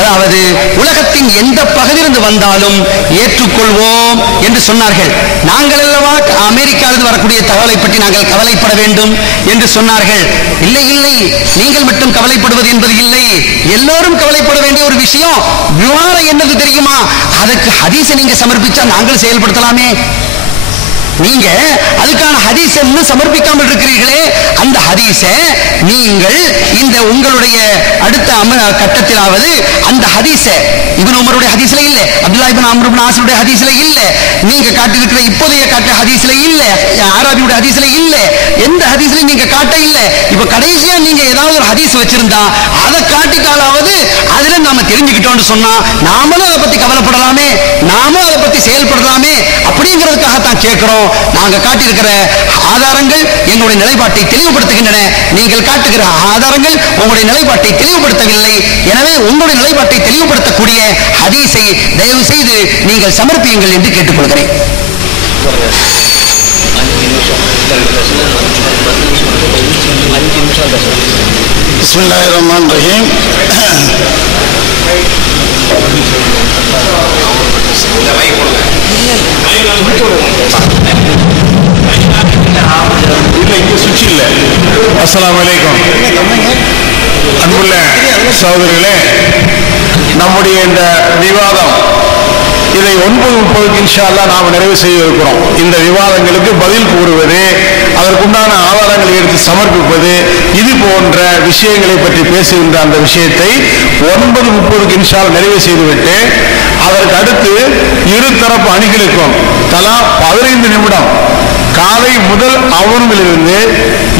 அதாவது உலகத்தின் எந்த பகுதியிலிருந்து வந்தாலும் ஏற்றுக்கொள்வோம் என்று சொன்னார்கள். நாங்கள் அல்லவா அமெரிக்காவிலிருந்து வரக்கூடிய தகவலை பற்றி நாங்கள் கவலைப்பட வேண்டும் என்று சொன்னார்கள். இல்லை இல்லை, நீங்கள் மட்டும் கவலைப்படுவது என்பது இல்லை, எல்லோரும் கவலைப்பட வேண்டிய ஒரு விஷயம். விவகாரம் என்னது தெரியுமா? அதற்கு ஹதீஸை நீங்க சமர்ப்பிச்சா நாங்கள் செயல்படுத்தலாமே. நீங்க அதுக்கான ஹதீஸ் இன்னும் சமர்ப்பிக்காமல் இருக்கிறீர்களே, அந்த ஹதீஸை நீங்கள் இந்த உங்களுடைய அடுத்த கட்டத்திலாவது அந்த ஹதீஸை இப்னு உமருடைய ஹதீஸ்ல இல்ல, அப்துல்லா இப்னு அம்ர் இப்னு ஆஸுடைய ஹதீஸ்ல இல்ல, நீங்க காட்டியிருக்கிற இப்போதைய காட்ட ஹதீஸ்ல இல்ல, ஆராபியுடைய ஹதீஸ்ல இல்ல, எந்த ஹதீஸ்லயும் நீங்க காட்ட இல்ல. இப்ப கடைசியா நீங்க ஏதாவது ஒரு ஹதீஸ் வச்சிருந்தா அதை காட்டிட்டாலாவது அதுல நாம தெரிஞ்சுக்கிட்டோம்னு சொன்னா நாமளும் அதை பத்தி கவலைப்படலாமே, நாமும் அதை பத்தி செயல்படலாமே அப்படிங்கிறதுக்காக தான் கேட்கிறோம். நாங்க காட்டியிருக்கிற ஆதாரங்கள் எங்களுடைய நிலைப்பாட்டை தெளிவுபடுத்துகின்றன, நீங்கள் காட்டுகிற ஆதாரங்கள் உங்களுடைய நிலைப்பாட்டை தெளிவுபடுத்தவில்லை. எனவே உங்களுடைய நிலைப்பாட்டை தெளிவுபடுத்தக்கூடிய ஹதீஸை தயவு செய்து நீங்கள் சமர்ப்பியுங்கள் என்று கேட்டுக்கொள்கிறேன். பிஸ்மில்லாஹிர் ரஹ்மானிர் ரஹீம். அஸ்ஸலாமு அலைக்கும். அன்புள்ள சகோதரர்களே, நம்முடைய இந்த விவாதம் இதை 9:30 இன்ஷா அல்லாஹ் நாம் நிறைவு செய்ய இருக்கிறோம். இந்த விவாதங்களுக்கு பதில் கூறுவது, அதற்குண்டான ஆதாரங்களை எடுத்து சமர்ப்பிப்பது, இது போன்ற விஷயங்களை பற்றி பேசுகின்ற அந்த விஷயத்தை 9:30 இன்ஷா அல்லாஹ் நிறைவு செய்துவிட்டு அதற்கு அடுத்து இருதரப்பு அணிகளுக்கும் தலா 15 நிமிடம் காலை முதல் அவர்களிலிருந்து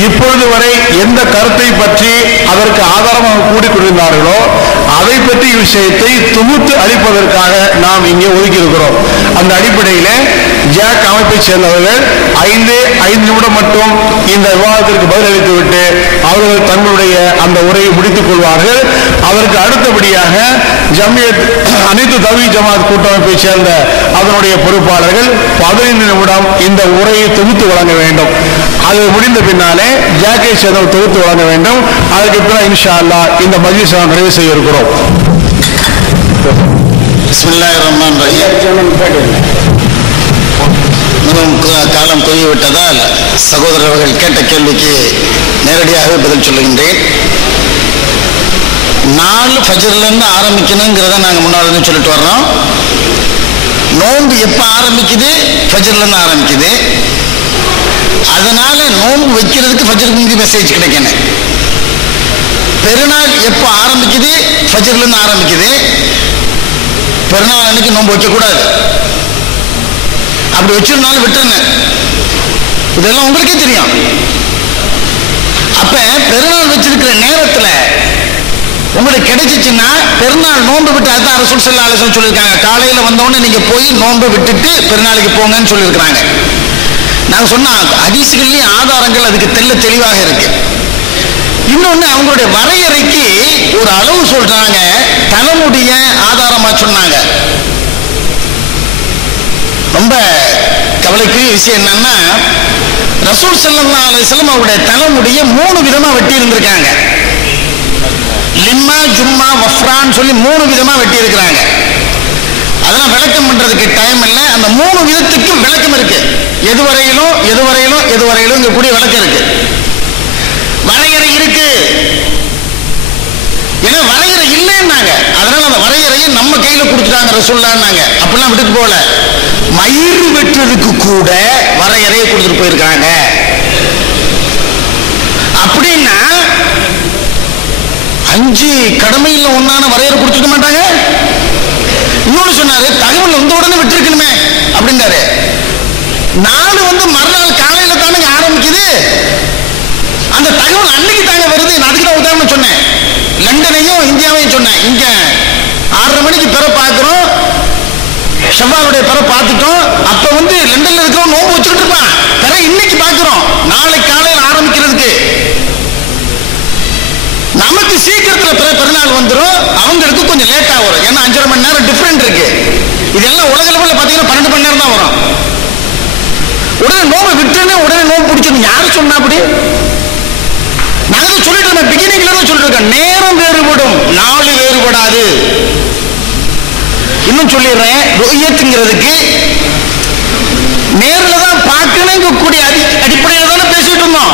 இப்பொழுது வரை எந்த கருத்தை பற்றி அதற்கு ஆதாரமாக கூடிக்கொண்டிருந்தார்களோ அதை பற்றி விஷயத்தை தொகுத்து அளிப்பதற்காக நாம் இங்கே ஒதுக்கி இருக்கிறோம். அந்த அடிப்படையில் ஜாக் அமைப்பை சேர்ந்தவர்கள் 5 நிமிடம் மட்டும் இந்த விவாதத்திற்கு பதிலளித்துவிட்டு அவர்கள் தங்களுடைய அந்த உரையை முடித்துக் கொள்வார்கள். அதற்கு அடுத்தபடியாக ஜமியத் அனைத்து தவி ஜமாத் கூட்டமைப்பை சேர்ந்த அதனுடைய பொறுப்பாளர்கள் 15 நிமிடம் இந்த உரையை தொகுத்து வழங்க வேண்டும். அது முடிந்த பின்னாலே ஜாக்கை சேர்ந்தவர் தொகுத்து வழங்க வேண்டும். அதற்கு பிறகு இன்ஷா அல்லாஹ் இந்த மஜ்லிஸை நிறைவு செய்ய இருக்கிறோம். பிஸ்மில்லாஹிர் ரஹ்மானிர் ரஹீம். மிகவும் காலம் போய்விட்டதால் சகோதரர்கள் கேட்ட கேள்விக்கு நேரடியாக பதில் சொல்லுகின்றேன். 4 ஃபஜ்ர்லேருந்து ஆரம்பிக்கணுங்கிறத நாங்கள் முன்னாடி சொல்லிட்டு வர்றோம். நோன்பு எப்போ ஆரம்பிக்குது? ஃபஜ்ர்லேருந்து ஆரம்பிக்குது. அதனால நோன்பு வைக்கிறதுக்கு ஃபஜ்ருக்கு மெசேஜ் கிடைக்கணும். பெருநாள் எப்போ ஆரம்பிக்குது? ஃபஜ்ர்லேருந்து ஆரம்பிக்குது. பெருநாள் அன்னைக்கு நோன்பு வைக்கக்கூடாது. அப்படி வச்சிருந்தாலும் விட்டுருங்க. இதெல்லாம் உங்களுக்கே தெரியும். அப்ப பெருநாள் வச்சிருக்கிற நேரத்தில் உங்களுக்கு கிடைச்சிச்சுன்னா பெருநாள் நோன்பு விட்டு, அதுதான் ரசூல் ஸல்லல்லாஹு அலைஹி வஸல்லம் சொல்லியிருக்காங்க, காலையில் வந்தோடனே நீங்க போய் நோன்பு விட்டுட்டு பெருநாளைக்கு போங்கன்னு சொல்லியிருக்கிறாங்க. நாங்கள் சொன்ன ஹதீஸ்கள்லேயும் ஆதாரங்கள் அதுக்கு தெளிவாக இருக்கு. இன்னொன்று, அவங்களுடைய வரையறைக்கு ஒரு அளவு சொல்றாங்க, தலைமுடிய ஆதாரமா சொன்னாங்க. ரொம்ப கவலைக்குரிய விஷயம் என்னன்னா, ரசூல் ஸல்லல்லாஹு அலைஹி வஸல்லம் அவருடைய தலைமுடிய 3 விதமா வெட்டி இருந்திருக்காங்க. லிம்மா, ஜும்மா, வஃப்ரான்னு சொல்லி 3 விதமா வெட்டி இருக்கிறாங்க. அதெல்லாம் விளக்கம் பண்றதுக்கு டைம் இல்லை. அந்த 3 விதத்துக்கும் விளக்கம் இருக்கு. எதுவரையிலும் கூடிய விளக்கம் இருக்கு. வரையறை இருக்கு. ஏன்னா வரையறை இல்லைன்னாங்க. அதனால அந்த வரையறையை நம்ம கையில கொடுத்துட்டாங்க ரசூலுல்லாஹ்னாங்க. அப்படிலாம் விட்டுட்டு போகல. மயிறு வெட்டுறதுக்கு கூட வரையறையை கொடுத்துட்டு போயிருக்காங்க. அப்படின்னா 5 கடமையில் ஒன்னான வரையறை கொடுத்துக்க மாட்டாங்க. இன்னொன்னு சொன்னாரு, தகவல் வந்த உடனே விட்டுருக்கணுமே அப்படின்னாரு. 4 மறுநாள் காலையில தானே ஆரம்பிக்குது. அந்த தகவல் அன்னைக்கு தாங்க வருது. நான் அதுக்கு தான் உதாரணம் சொன்னேன். லண்டனையும் இந்தியாவையும் சொன்னேன். இங்க 6:30 மணிக்கு பிற பார்க்கிறோம், ஷவ்வாலுடைய பிற பார்த்துட்டோம். அப்ப லண்டன்ல இருக்கிறோம் நோம்பு வச்சுக்கிட்டு இருப்பான். பிற இன்னைக்கு பார்க்கிறோம், நாளைக்கு காலையில் ஆரம்பிக்கிறதுக்கு. நமக்கு சீக்கிரத்தில் பெருநாள் வந்துடும், அவங்களுக்கு கொஞ்சம் லேட்டா வரும். ஏன்னா 5.5 மணி நேரம் டிஃபரெண்ட் இருக்கு. இதெல்லாம் உலக லெவலில் பார்த்தீங்கன்னா 12 மணி நேரம் தான் வரும். உடனே நோம்பு விட்டுன்னு உடனே நோம்பு பிடிச்சிடும். யாரு சொன்னா அப்படி? நாங்கள் சொல்லிட்டு இருந்தோம், பிகினிங்ல தான் சொல்லிட்டு இருக்கோம். நேரம் வேறுபடும், நாள் வேறுபடாது. இன்னும் சொல்லிடுறேன், ருய்யத்துங்கிறதுக்கு நேரில் தான் பார்க்கணுங்கக்கூடிய அடிப்படையில் தானே பேசிட்டு இருந்தோம்.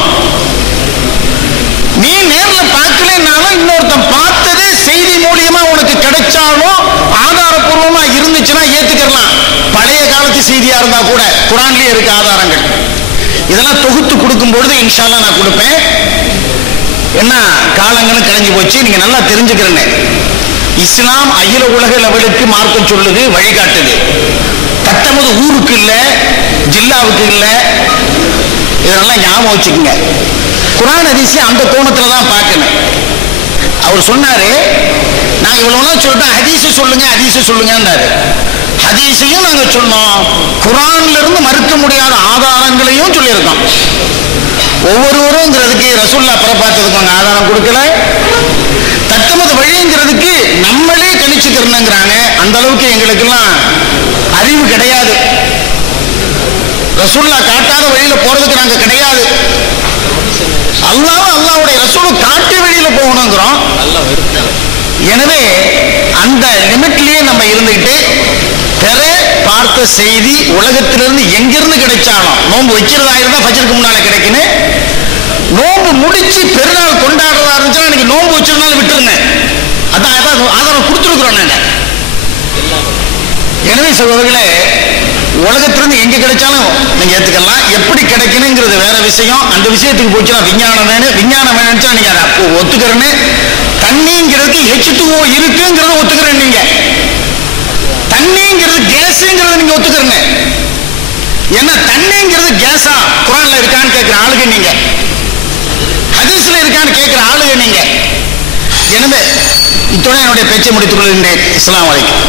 நீ நேரில் பார்க்கலனாலும் இன்னொருத்தன் பார்த்ததே செய்தி மூலியமா உனக்கு கிடைச்சாலும் ஆதாரப்பூர்வமா இருந்துச்சுன்னா ஏத்துக்கலாம். பழைய காலத்து செய்தி செய்தியா இருந்தா கூட குர்ஆன்லயே இருக்க ஆதாரங்கள் இதெல்லாம் தொகுத்து கொடுக்கும் பொழுது இன்ஷா அல்லாஹ் நான் கொடுப்பேன். என்ன காலங்களும் கழிஞ்சு போச்சு, நீங்க நல்லா தெரிஞ்சுக்கிறேன்னு. இஸ்லாம் அகில உலக லெவலுக்கு மார்க்கம் சொல்லுது, வழிகாட்டுது. தத்தமது ஊருக்கு இல்ல, ஜில்லாவுக்கு இல்ல, இதெல்லாம் ஞாபகம் வச்சுக்கோங்க. குர்ஆன் ஹதீஸை அந்த கோணத்துல தான் பார்க்கணும். அவர் சொன்னாரு, நான் இவ்வளவு நாள் சொல்லிட்டேன் ஹதீஸை சொல்லுங்க ஹதீஸை சொல்லுங்கன்றாரு. ஹதீஸையும் நாங்க சொன்னோம், குர்ஆன்ல இருந்து மறுக்க முடியாத ஆதாரங்களையும் சொல்லியிருக்கோம். ஒவ்வொருவருங்கிறதுக்கு ரசூலுல்லாஹ் பிறப்பாற்றதுக்கு அவங்க ஆதாரம் கொடுக்கல, தத்தமது வழிங்கிறதுக்கு நம்மளே கணிச்சுக்கிறோங்கிறாங்க. அந்த அளவுக்கு எங்களுக்கெல்லாம் அறிவு கிடையாது. ரசூலுல்லாஹ் காட்டாத வழியில போறதுக்கு நாங்க கிடையாது. அல்லாஹ் அல்லாஹ்வுடைய ரசூல் காட்டு வழியில போகணுங்கிறோம். எனவே அந்த லிமிட்லயே நம்ம இருந்துகிட்டு பெற பார்த்த செய்தி உலகத்திலிருந்து எங்கிருந்து கிடைச்சாலும், நோன்பு வைக்கிறதா இருந்தா ஃபஜ்ருக்கு முன்னால கிடைக்கணும், நோன்பு முடிச்சு பெருநாள் கொண்டாடுறதா இருந்துச்சுன்னா இன்னைக்கு நோன்பு வச்சிருந்தாலும் விட்டுருங்க, அதான் ஆதாரம் கொடுத்துருக்குறோம் நாங்க. எனவே சகோதரர்களே, உலகத்திலிருந்து எங்க கிடைச்சாலும் நீங்க ஏத்துக்கலாம். எப்படி கிடைக்கணுங்கிறது வேற விஷயம். அந்த விஷயத்துக்கு போச்சுன்னா விஞ்ஞானம் வேணும். விஞ்ஞானம் வேணும்னு நீங்க அதை ஒத்துக்கிறேன்னு, தண்ணிங்கிறதுக்கு H2O இருக்குங்கிறத ஒத்துக்கிறேன். நீங்க தண்ணிங்கிறது கேஸுங்கிறத நீங்க ஒத்துக்கிறீங்க. ஏன்னா தண்ணிங்கிறது கேஸா குர்ஆன்ல இருக்கான்னு கேட்கிற ஆளுங்க நீங்க, ஹதீஸ்ல இருக்கான்னு கேட்கிற ஆளுங்க நீங்க. எனவே இத்துடன் என்னுடைய பேச்சை முடித்துக் கொள்கின்றேன். அஸ்ஸலாமு அலைக்கும்.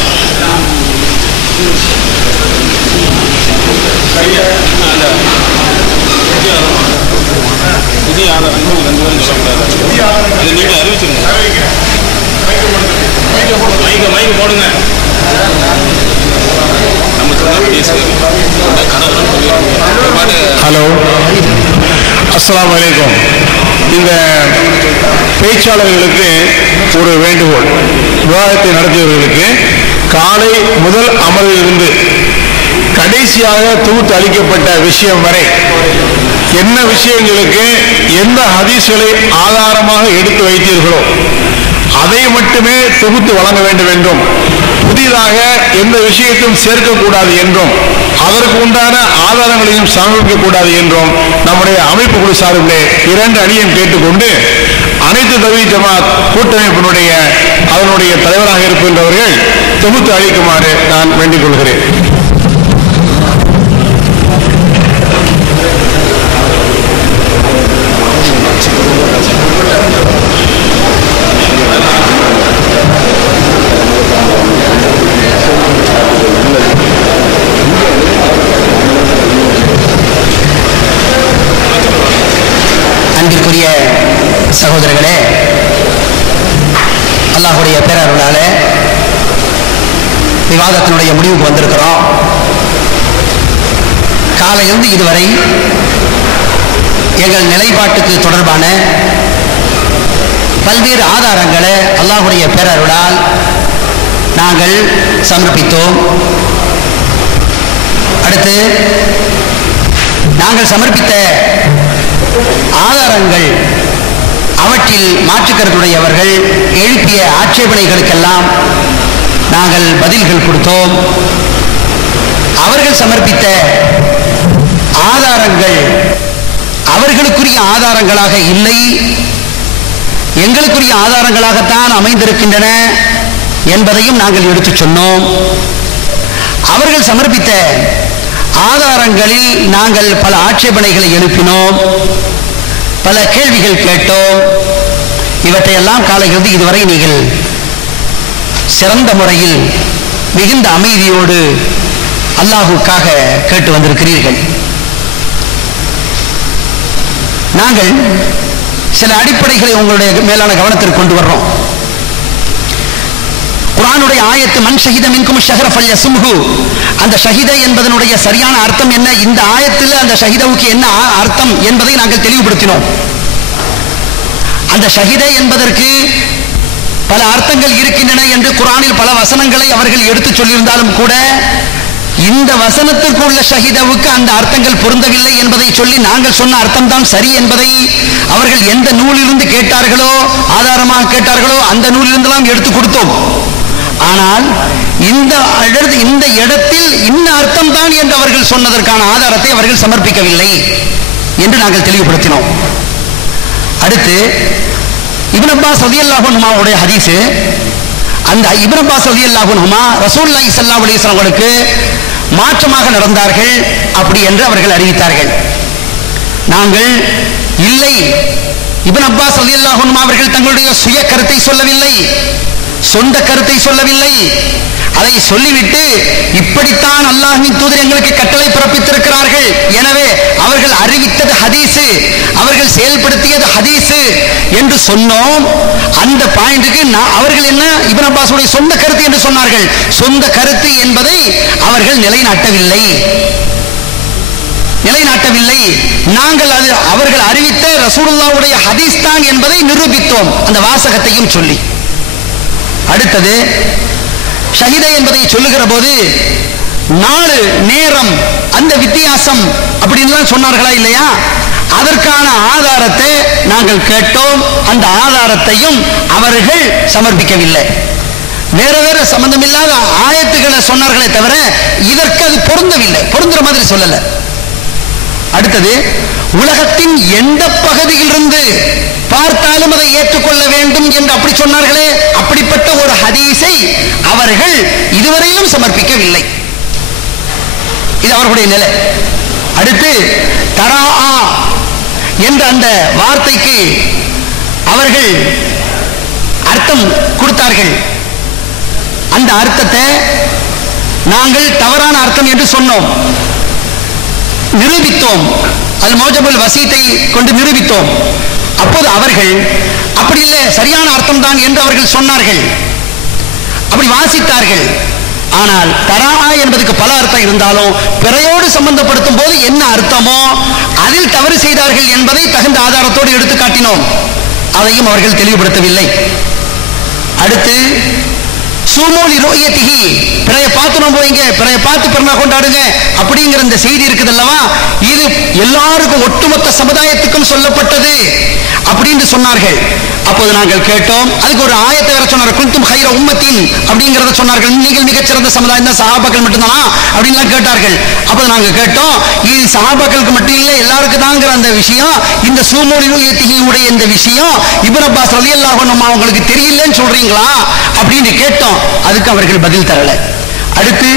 புதிய ஆதாரங்கள் 2 பேரும் சொல்லக்கூடாது. அதை நீங்க அறிவிச்சிருங்க. மைக்கு போடுங்க. நம்ம ஹலோ, அஸ்ஸலாமு அலைக்கும். இந்த பேச்சாளர்களுக்கு ஒரு வேண்டுகோள். விவாதத்தை நடத்தியவர்களுக்கு காலை முதல் அமர்விலிருந்து கடைசியாக தொகுத்து அளிக்கப்பட்ட விஷயம் வரை என்ன விஷயங்களுக்கு எந்த ஹதீஸ்களை ஆதாரமாக எடுத்து வைத்தீர்களோ அதை மட்டுமே தொகுத்து வழங்க வேண்டும் என்றும், புதிதாக எந்த விஷயத்தையும் சேர்க்கக்கூடாது என்றும், அதற்கு உண்டான ஆதாரங்களையும் சமர்ப்பிக்க கூடாது என்றும் நம்முடைய அமைப்பு குழு சார்பிலே 2 அணியும் கேட்டுக்கொண்டு, அனைத்து தவ்ஹீத் ஜமாத் கூட்டமைப்பினுடைய அதனுடைய தலைவராக இருக்கின்றவர்கள் தொகுத்து அளிக்குமாறு நான் வேண்டிக் கொள்கிறேன். அன்பிற்குரிய சகோதரர்களே, அல்லாஹ்வுடைய பேரருளால விவாதத்தினுடைய முடிவுக்கு வந்திருக்கிறோம். காலையிலிருந்து இதுவரை எங்கள் நிலைப்பாட்டுக்கு தொடர்பான பல்வேறு ஆதாரங்களை அல்லாஹ்வுடைய பேரருளால் நாங்கள் சமர்ப்பித்தோம். அடுத்து நாங்கள் சமர்ப்பித்த ஆதாரங்கள், அவற்றில் மாற்றுக்கருத்துடையவர்கள் எழுப்பிய ஆட்சேபனைகளுக்கெல்லாம் நாங்கள் பதில்கள் கொடுத்தோம். அவர்கள் சமர்ப்பித்த ஆதாரங்கள் அவர்களுக்குரிய ஆதாரங்களாக இல்லை, எங்களுக்குரிய ஆதாரங்களாகத்தான் அமைந்திருக்கின்றன என்பதையும் நாங்கள் எடுத்துச் சொன்னோம். அவர்கள் சமர்ப்பித்த ஆதாரங்களில் நாங்கள் பல ஆட்சேபனைகளை எழுப்பினோம், பல கேள்விகள் கேட்டோம். இவற்றையெல்லாம் காலையிலிருந்து இதுவரை நீங்கள் சிறந்த முறையில் மிகுந்த அமைதியோடு அல்லாஹுக்காக கேட்டு வந்திருக்கிறீர்கள். நாங்கள் சில அடிப்படைகளை உங்களுடைய மேலான கவனத்திற்கு கொண்டு வர்றோம். குர்ஆனுடைய ஆயத்து மன் ஷஹித மின்கும் ஷஹர ஃபல்யஸும்ஹு, அந்த ஷஹித என்பதனுடைய சரியான அர்த்தம் என்ன, இந்த ஆயத்தில் அந்த ஷஹிதவுக்கு என்ன அர்த்தம் என்பதை நாங்கள் தெளிவுபடுத்தினோம். அந்த ஷஹித என்பதற்கு பல அர்த்தங்கள் இருக்கின்றன என்று குர்ஆனில் பல வசனங்களை அவர்கள் எடுத்துச் சொல்லியிருந்தாலும் கூட இந்த வசனத்திற்கு உள்ள ஷஹிதவுக்கு அந்த அர்த்தங்கள் பொருந்தவில்லை என்பதை சொல்லி நாங்கள் சொன்ன அர்த்தம் தான் சரி என்பதை அவர்கள் எந்த நூலிலிருந்து கேட்டார்களோ, ஆதாரமாக கேட்டார்களோ அந்த நூலிலிருந்தெல்லாம் எடுத்து கொடுத்தோம். ஆனால் இந்த இடத்தில் இன்ன அர்த்தம் தான் என்று அவர்கள் சொன்னதற்கான ஆதாரத்தை அவர்கள் சமர்ப்பிக்கவில்லை என்று நாங்கள் தெளிவுபடுத்தினோம். அடுத்து இப்னு அப்பாஸ் ரலியல்லாஹு அன்ஹுமாவுடைய ஹதீஸ். அந்த இப்னு அப்பாஸ் ரலியல்லாஹு அன்ஹுமா ரசூலுல்லாஹி ஸல்லல்லாஹு அலைஹி வஸல்லம் அவர்களுக்கு மாற்றமாக நடந்தார்கள் அப்படி என்று அவர்கள் அறிவித்தார்கள். நாங்கள் இல்லை, இப்னு அப்பாஸ் ரலியல்லாஹு அன்ஹுமா அவர்கள் தங்களுடைய சுய கருத்தை சொல்லவில்லை, சொந்த கருத்தை சொல்லவில்லை. அதை சொல்லிவிட்டு இப்படித்தான் அல்லாஹ்வின் தூதர் எங்களுக்கு கட்டளை பிறப்பித்திருக்கிறார்கள், எனவே அவர்கள் அறிவித்தது ஹதீஸ், அவர்கள் செயல்படுத்தியது ஹதீஸ் என்று சொன்னோம். அந்த பாயிண்ட்டுக்கு அவர்கள் என்ன இப்னு அப்பாஸுடைய சொந்த கருத்து என்று சொன்னார்கள். சொந்த கருத்து என்பதை அவர்கள் நிலைநாட்டவில்லை. நாங்கள் அது அவர்கள் அறிவித்த ரசூலுல்லாஹ்வுடைய ஹதீஸ் தான் என்பதை நிரூபித்தோம், அந்த வாசகத்தையும் சொல்லி. அடுத்தது ஷஹீத என்பதை சொல்லுகிற போது நாலு நேரம் அந்த வித்தியாசம் அப்படின்லாம் சொன்னார்களா இல்லையா? அதற்கான ஆதாரத்தை நாங்கள் கேட்டோம். அந்த ஆதாரத்தையும் அவர்கள் சமர்ப்பிக்கவில்லை. வேற வேற சம்பந்தமில்லாத ஆயத்துக்களை சொன்னார்களே தவிர இதற்கு அது பொருந்தவில்லை, பொருந்துற மாதிரி சொல்லல. அடுத்தது உலகத்தின் எந்த பகுதியிலிருந்து பார்த்தாலும் அதை ஏற்றுக்கொள்ள வேண்டும் என்று அப்படி சொன்னார்களே, அப்படிப்பட்ட ஒரு ஹதீஸை அவர்கள் இதுவரையிலும் சமர்ப்பிக்கவில்லை. இது அவர்களுடைய நிலை. அடுத்து தரா என்ற அந்த வார்த்தைக்கு அவர்கள் அர்த்தம் கொடுத்தார்கள். அந்த அர்த்தத்தை நாங்கள் தவறான அர்த்தம் என்று சொன்னோம், நிரூபித்தோம். அல் மௌஜபுல் வசீத்தை கொண்டு நிரூபித்தோம். அப்போது அவர்கள் அப்படி இல்லை, சரியான அர்த்தம் தான் என்று அவர்கள் சொன்னார்கள், அப்படி வாசித்தார்கள். ஆனால் தரா என்பதுக்கு பல அர்த்தம் இருந்தாலும் பிறையோடு சம்பந்தப்படுத்தும் போது என்ன அர்த்தமோ அதில் தவறு செய்தார்கள் என்பதை தகுந்த ஆதாரத்தோடு எடுத்து காட்டினோம். அதையும் அவர்கள் தெளிவுபடுத்தவில்லை. அடுத்து சூமோலி ரோயத்திகி, பிறைய பார்த்து நம்ம போய்ங்க, பிறைய பார்த்து பிறனா கொண்டாடுங்க அப்படிங்கிற இந்த செய்தி இருக்குது அல்லவா, இது எல்லாருக்கும் ஒட்டுமொத்த சமுதாயத்துக்கும் சொல்லப்பட்டது அப்படின்னு சொன்னார்கள். அப்போது நாங்கள் கேட்டோம், அதுக்கு ஒரு ஆயத்தை வேற சொன்னார், குல்தும் ஹைர உம்மத்தின் அப்படிங்கிறத சொன்னார்கள். நீங்கள் மிகச்சிறந்த சமுதாயம் தான், சஹாபாக்கள் மட்டும்தானா அப்படின்லாம் கேட்டார்கள். அப்போது நாங்கள் கேட்டோம், இது சஹாபாக்களுக்கு மட்டும் இல்லை எல்லாருக்கும் தாங்கிற அந்த விஷயம், இந்த சூமோலியுடைய இந்த விஷயம் இப்னு அப்பாஸ் ரலியல்லாஹு அன்ஹு அவங்களுக்கு தெரியலன்னு சொல்றீங்களா அப்படின்னு கேட்டோம். அதுக்கு அவர்கள் பதில் தரல. அடுத்து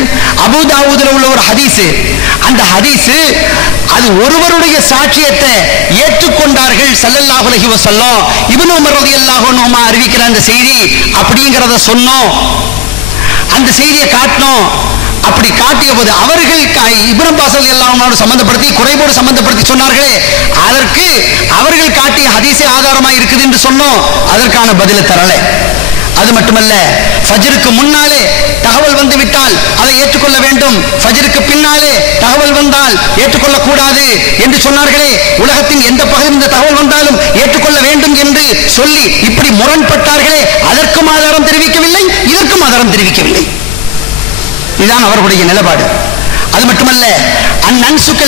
அபூ தாவூதுல உள்ள ஒரு ஹதீஸ், அந்த ஹதீஸ் அது ஒருவருடைய சாட்சியத்தை ஏற்றுக்கொண்டார்கள் ஸல்லல்லாஹு அலைஹி வஸல்லம். இப்னு உமர் ரலியல்லாஹு அன்ஹு அறிவிக்கிற அந்த செய்தி அப்படிங்கறத சொன்னோம், அந்த செய்தியை காட்டினோம். அப்படி காட்டிய போது அவர்கள் இப்னு அப்பாஸ் ரலியல்லாஹு அன்ஹு சம்பந்தப்படுத்தி குறைபோடு சம்பந்தப்படுத்தி சொன்னார்களே, அதற்கு அவர்கள் காட்டிய ஹதீஸே ஆதாரமாக இருக்குது என்று சொன்னோம். அதற்கான பதிலை தரல. அது மட்டுமல்ல, ஃபஜ்ருக்கு முன்னாலே தகவல் வந்து விட்டால் அதை ஏற்றுக்கொள்ள வேண்டும், ஃபஜ்ருக்கு பின்னாலே தகவல் வந்தால் ஏற்றுக்கொள்ள கூடாது என்று சொன்னார்களே, உலகத்தின் எந்த பகுதியில் இந்த தகவல் வந்தாலும் ஏற்றுக்கொள்ள வேண்டும் என்று சொல்லி இப்படி முரண்பட்டார்களே, அதற்கும் ஆதாரம் தெரிவிக்கவில்லை, இதற்கும் ஆதாரம் தெரிவிக்கவில்லை. இதுதான் அவர்களுடைய நிலைப்பாடு. அது மட்டுமல்ல, நன்சுக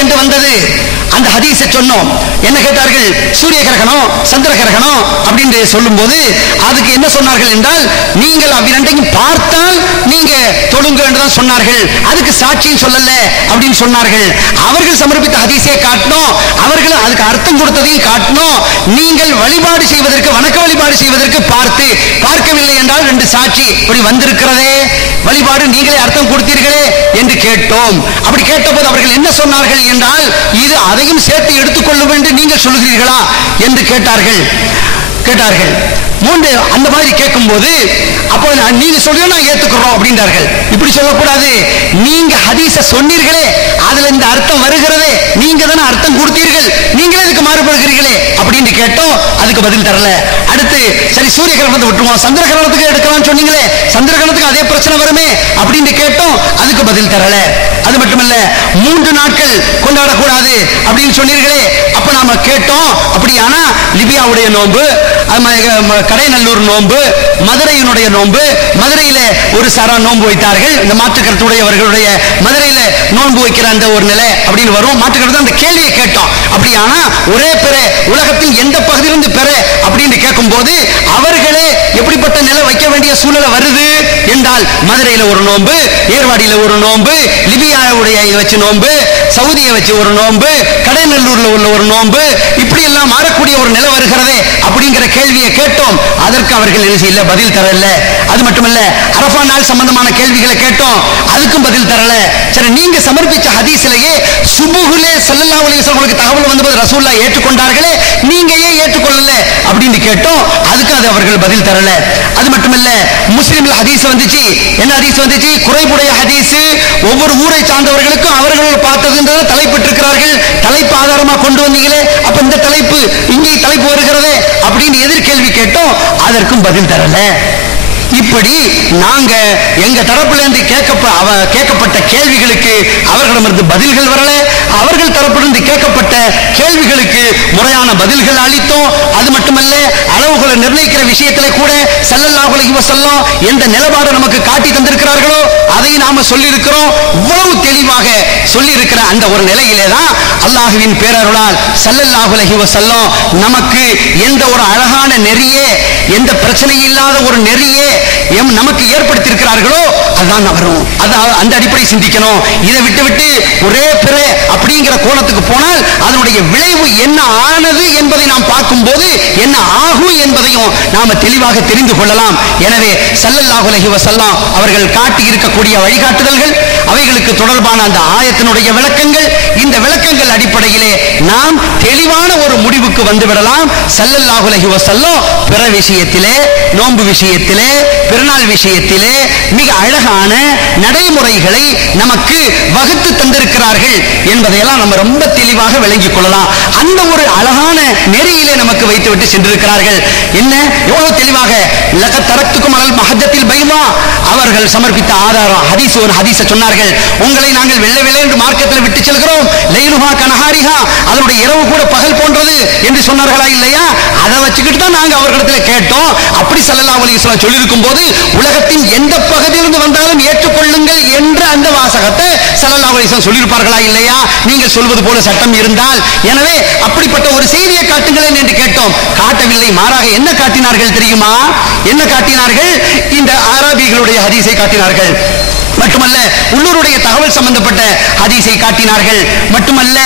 என்று வந்தது அந்த ஹதீஸை சொன்னோம். என்ன கேட்டார்கள், சூரிய கிரகணம் சந்திர கிரகணம் அப்படின்னு சொல்லும் போது அதுக்கு என்ன சொன்னார்கள் என்றால், நீங்கள் அவ்விரண்டையும் பார்த்தால் நீங்க தொழுங்க என்றுதான் சொன்னார்கள், அதுக்கு சாட்சியும் சொல்லல அப்படின்னு சொன்னார்கள். அவர்கள் சமர்ப்பித்த ஹதீஸை காட்டினோம், அவர்கள் அதுக்கு அர்த்தம் கொடுத்ததையும் காட்டினோம். நீங்கள் வழிபாடு செய்வதற்கு, வணக்க வழிபாடு செய்வதற்கு பார்க்கவில்லை என்றால் ரெண்டு சாட்சி இப்படி வந்திருக்கிறதே, வழிபாடு நீங்களே அர்த்தம் கொடுத்தீர்களே என்று கேட்டோம். அப்படி கேட்டபோது அவர்கள் என்ன சொன்னார்கள் என்றால், இது அதையும் சேர்த்து எடுத்துக்கொள்ள வேண்டும் நீங்கள் சொல்லுகிறீர்களா என்று கேட்டார்கள். மூன்று அந்த மாதிரி கேட்கும் போது அப்போ நீங்க சொல்ல நான் ஏத்துக்கிறோம் அப்படின்றார்கள். இப்படி சொல்லக்கூடாது, நீங்க ஹதீஸ சொன்னீர்களே அதுல இந்த அர்த்தம் வருகிறதே, நீங்க தானே அர்த்தம் கொடுத்தீர்கள், நீங்களே இதுக்கு மாறுபடுகிறீர்களே அப்படின்னு கேட்டோம். அதுக்கு பதில் தரல. அடுத்து சரி சூரிய கிரகணத்தை விட்டுருவோம், சந்திர கிரகணத்துக்கு எடுக்கலாம்னு சொன்னீங்களே, சந்திர கிரகணத்துக்கு அதே பிரச்சனை வருமே அப்படின்னு கேட்டோம். அதுக்கு பதில் தரல. அது மட்டுமல்ல, 3 நாட்கள் கொண்டாடக்கூடாது அப்படின்னு சொன்னீர்களே, அப்ப நாம கேட்டோம், அப்படியானா லிபியாவுடைய நோன்பு, கடைநல்லூர் நோன்பு, மதுரையினுடைய நோன்பு. மதுரையில ஒரு சாரா நோன்பு வைத்தார்கள். இந்த மாற்றுக்கருத்துடையவர்களுடைய மதுரையில நோன்பு வைக்கிற அந்த ஒரு நிலை அப்படின்னு வரும். மாற்றுக்கருத்து அந்த கேள்வியை கேட்டோம். அப்படியானா ஒரே பெற உலகத்தில் எந்த பகுதியிலிருந்து பெற அப்படின்னு கேட்கும் போது அவர்களே எப்படிப்பட்ட நிலை வைக்க வேண்டிய சூழ்நிலை வருது என்றால், மதுரையில ஒரு நோன்பு, ஏர்வாடியில ஒரு நோன்பு, லிபியாவுடைய வச்சு நோன்பு, சவுதியை வச்சு ஒரு நோன்பு, கடைநல்லூர்ல உள்ள ஒரு நோன்பு, இப்படி எல்லாம் மாறக்கூடிய ஒரு நிலை வருகிறதே அப்படிங்கிற கேள்வியை கேட்டோம். அதற்கு அவர்கள் என்ன செய்யல, பதில் தரல. அது மட்டுமல்ல, அரஃபா நாள் சம்பந்தமான கேள்விகளை கேட்டோம், அதுக்கும் பதில் தரல. சரி, நீங்க சமர்ப்பிச்ச ஹதீஸிலேயே சுபுஹுலே ஸல்லல்லாஹு அலைஹி வஸல்லம் தகவல் வந்தபோது ரசூலுல்லாஹ் ஏற்றுக்கொண்டார்களே, நீங்க ஏன் ஏற்றுக்கொள்ளல அப்படின்னு கேட்டோம். அதுக்கு அது அவர்கள் பதில் தரல. அது மட்டுமல்ல, முஸ்லிம்ல ஹதீஸ் வந்துச்சு. என்ன ஹதீஸ் வந்துச்சு? குறைபுடைய ஹதீஸ். ஒவ்வொரு ஊரை சார்ந்தவர்களுக்கும் அவர்கள் பார்த்ததுன்றதை தலைப்பிட்டிருக்கிறார்கள். தலைப்பு ஆதாரமா கொண்டு வந்தீங்களே, அப்ப இந்த தலைப்பு இங்கே தலைப்பு வருகிறதே அப்படின்னு எதிர்கேள்வி கேட்டோம். அதற்கும் பதில் தரல. இப்படி நாங்க எங்க தரப்புல இருந்து கேட்கப்பட்ட கேள்விகளுக்கு அவர்களிடமிருந்து பதில்கள் வரல. அவர்கள் தரப்பிலிருந்து கேட்கப்பட்ட கேள்விகளுக்கு முறையான பதில்கள் அளித்தோம். அது மட்டுமல்ல, அளவுகளை நிர்ணயிக்கிற விஷயத்திலே கூட ஸல்லல்லாஹு அலைஹி வஸல்லம் எந்த நிலைப்பாடு நமக்கு காட்டி தந்திருக்கிறார்களோ அதை நாம சொல்லியிருக்கிறோம். இவ்வளவு தெளிவாக சொல்லியிருக்கிற அந்த ஒரு நிலையிலே தான் அல்லாஹ்வின் பேரருளால் ஸல்லல்லாஹு அலைஹி வஸல்லம் நமக்கு எந்த ஒரு அழகான நெறியே, எந்த பிரச்சனை இல்லாத ஒரு நெறியே நமக்கு ஏற்படுத்தியிருக்கிறார்களோ அதுதான் வரும். அந்த அடிப்படை சிந்திக்கணும். இதை விட்டு ஒரே பிற அப்படிங்கிற கோணத்துக்கு போனால் அதனுடைய விளைவு என்ன ஆனது என்பதை நாம் பார்க்கும் போது என்ன ஆகும் என்பதையும் நாம தெளிவாக தெரிந்து கொள்ளலாம். எனவே ஸல்லல்லாஹு அலைஹி வஸல்லம் அவர்கள் காட்டி இருக்கக்கூடிய வழிகாட்டுதல்கள், அவைகளுக்கு தொடர்பான அந்த ஆயத்தினுடைய விளக்கங்கள், இந்த விளக்கங்கள் அடிப்படையிலே நாம் தெளிவான ஒரு முடிவுக்கு வந்துவிடலாம். ஸல்லல்லாஹு அலைஹி வஸல்லம் பிற விஷயத்திலே, நோன்பு விஷயத்திலே, பிறநாள் விஷயத்திலே மிக அழகான நடைமுறைகளை நமக்கு வகுத்து தந்திருக்கிறார்கள் என்பதையெல்லாம் நம்ம ரொம்ப தெளிவாக விளங்கிக் கொள்ளலாம். அந்த ஒரு அழகான நெறியிலே நமக்கு வைத்துவிட்டு சென்றிருக்கிறார்கள். என்ன எவ்வளவு தெளிவாக லகத் தரக்துக்கும் அலல் மஹஜத்தில் பைமா அவர்கள் சமர்ப்பித்த ஆதாரம் ஹதீஸ். ஒரு ஹதீஸை சொன்னார்கள், உங்களை நாங்கள் வெள்ளை வெள்ளை என்று மார்க்கத்தில் விட்டு செல்கிறோம், லைலுஹா கனஹாரிஹா, அதனுடைய இரவு கூட பகல் போன்றது என்று சொன்னார்களா இல்லையா? அதை வச்சுக்கிட்டு தான் நாங்கள் அவர்களிடத்தில் கேட்டோம். அப்படி ஸல்லல்லாஹு அலைஹி வஸல்லம் சொல்லியிருக்கும் போது உலகத்தின் எந்த பகுதியிலிருந்து வந்தாலும் ஏற்றுக்கொள்ளுங்கள் என்ற அந்த வாசகத்தை ஸல்லல்லாஹு அலைஹி வஸல்லம் சொல்லியிருப்பார்களா இல்லையா? நீங்கள் சொல்வது போல சட்டம் இருந்தால், எனவே அப்படிப்பட்ட ஒரு செய்தியை காட்டுங்களேன் என்று கேட்டோம். காட்டவில்லை, மாறாக என்ன காட்டினார்கள் தெரியுமா? என்ன காட்டினார்கள்? இந்த ஆராபிகளுடைய ஹதீஸை காட்டினார்கள். மட்டுமல்ல, உள்ளூருடைய தகவல் சம்பந்தப்பட்ட ஹதீஸை காட்டினார்கள். மட்டுமல்ல,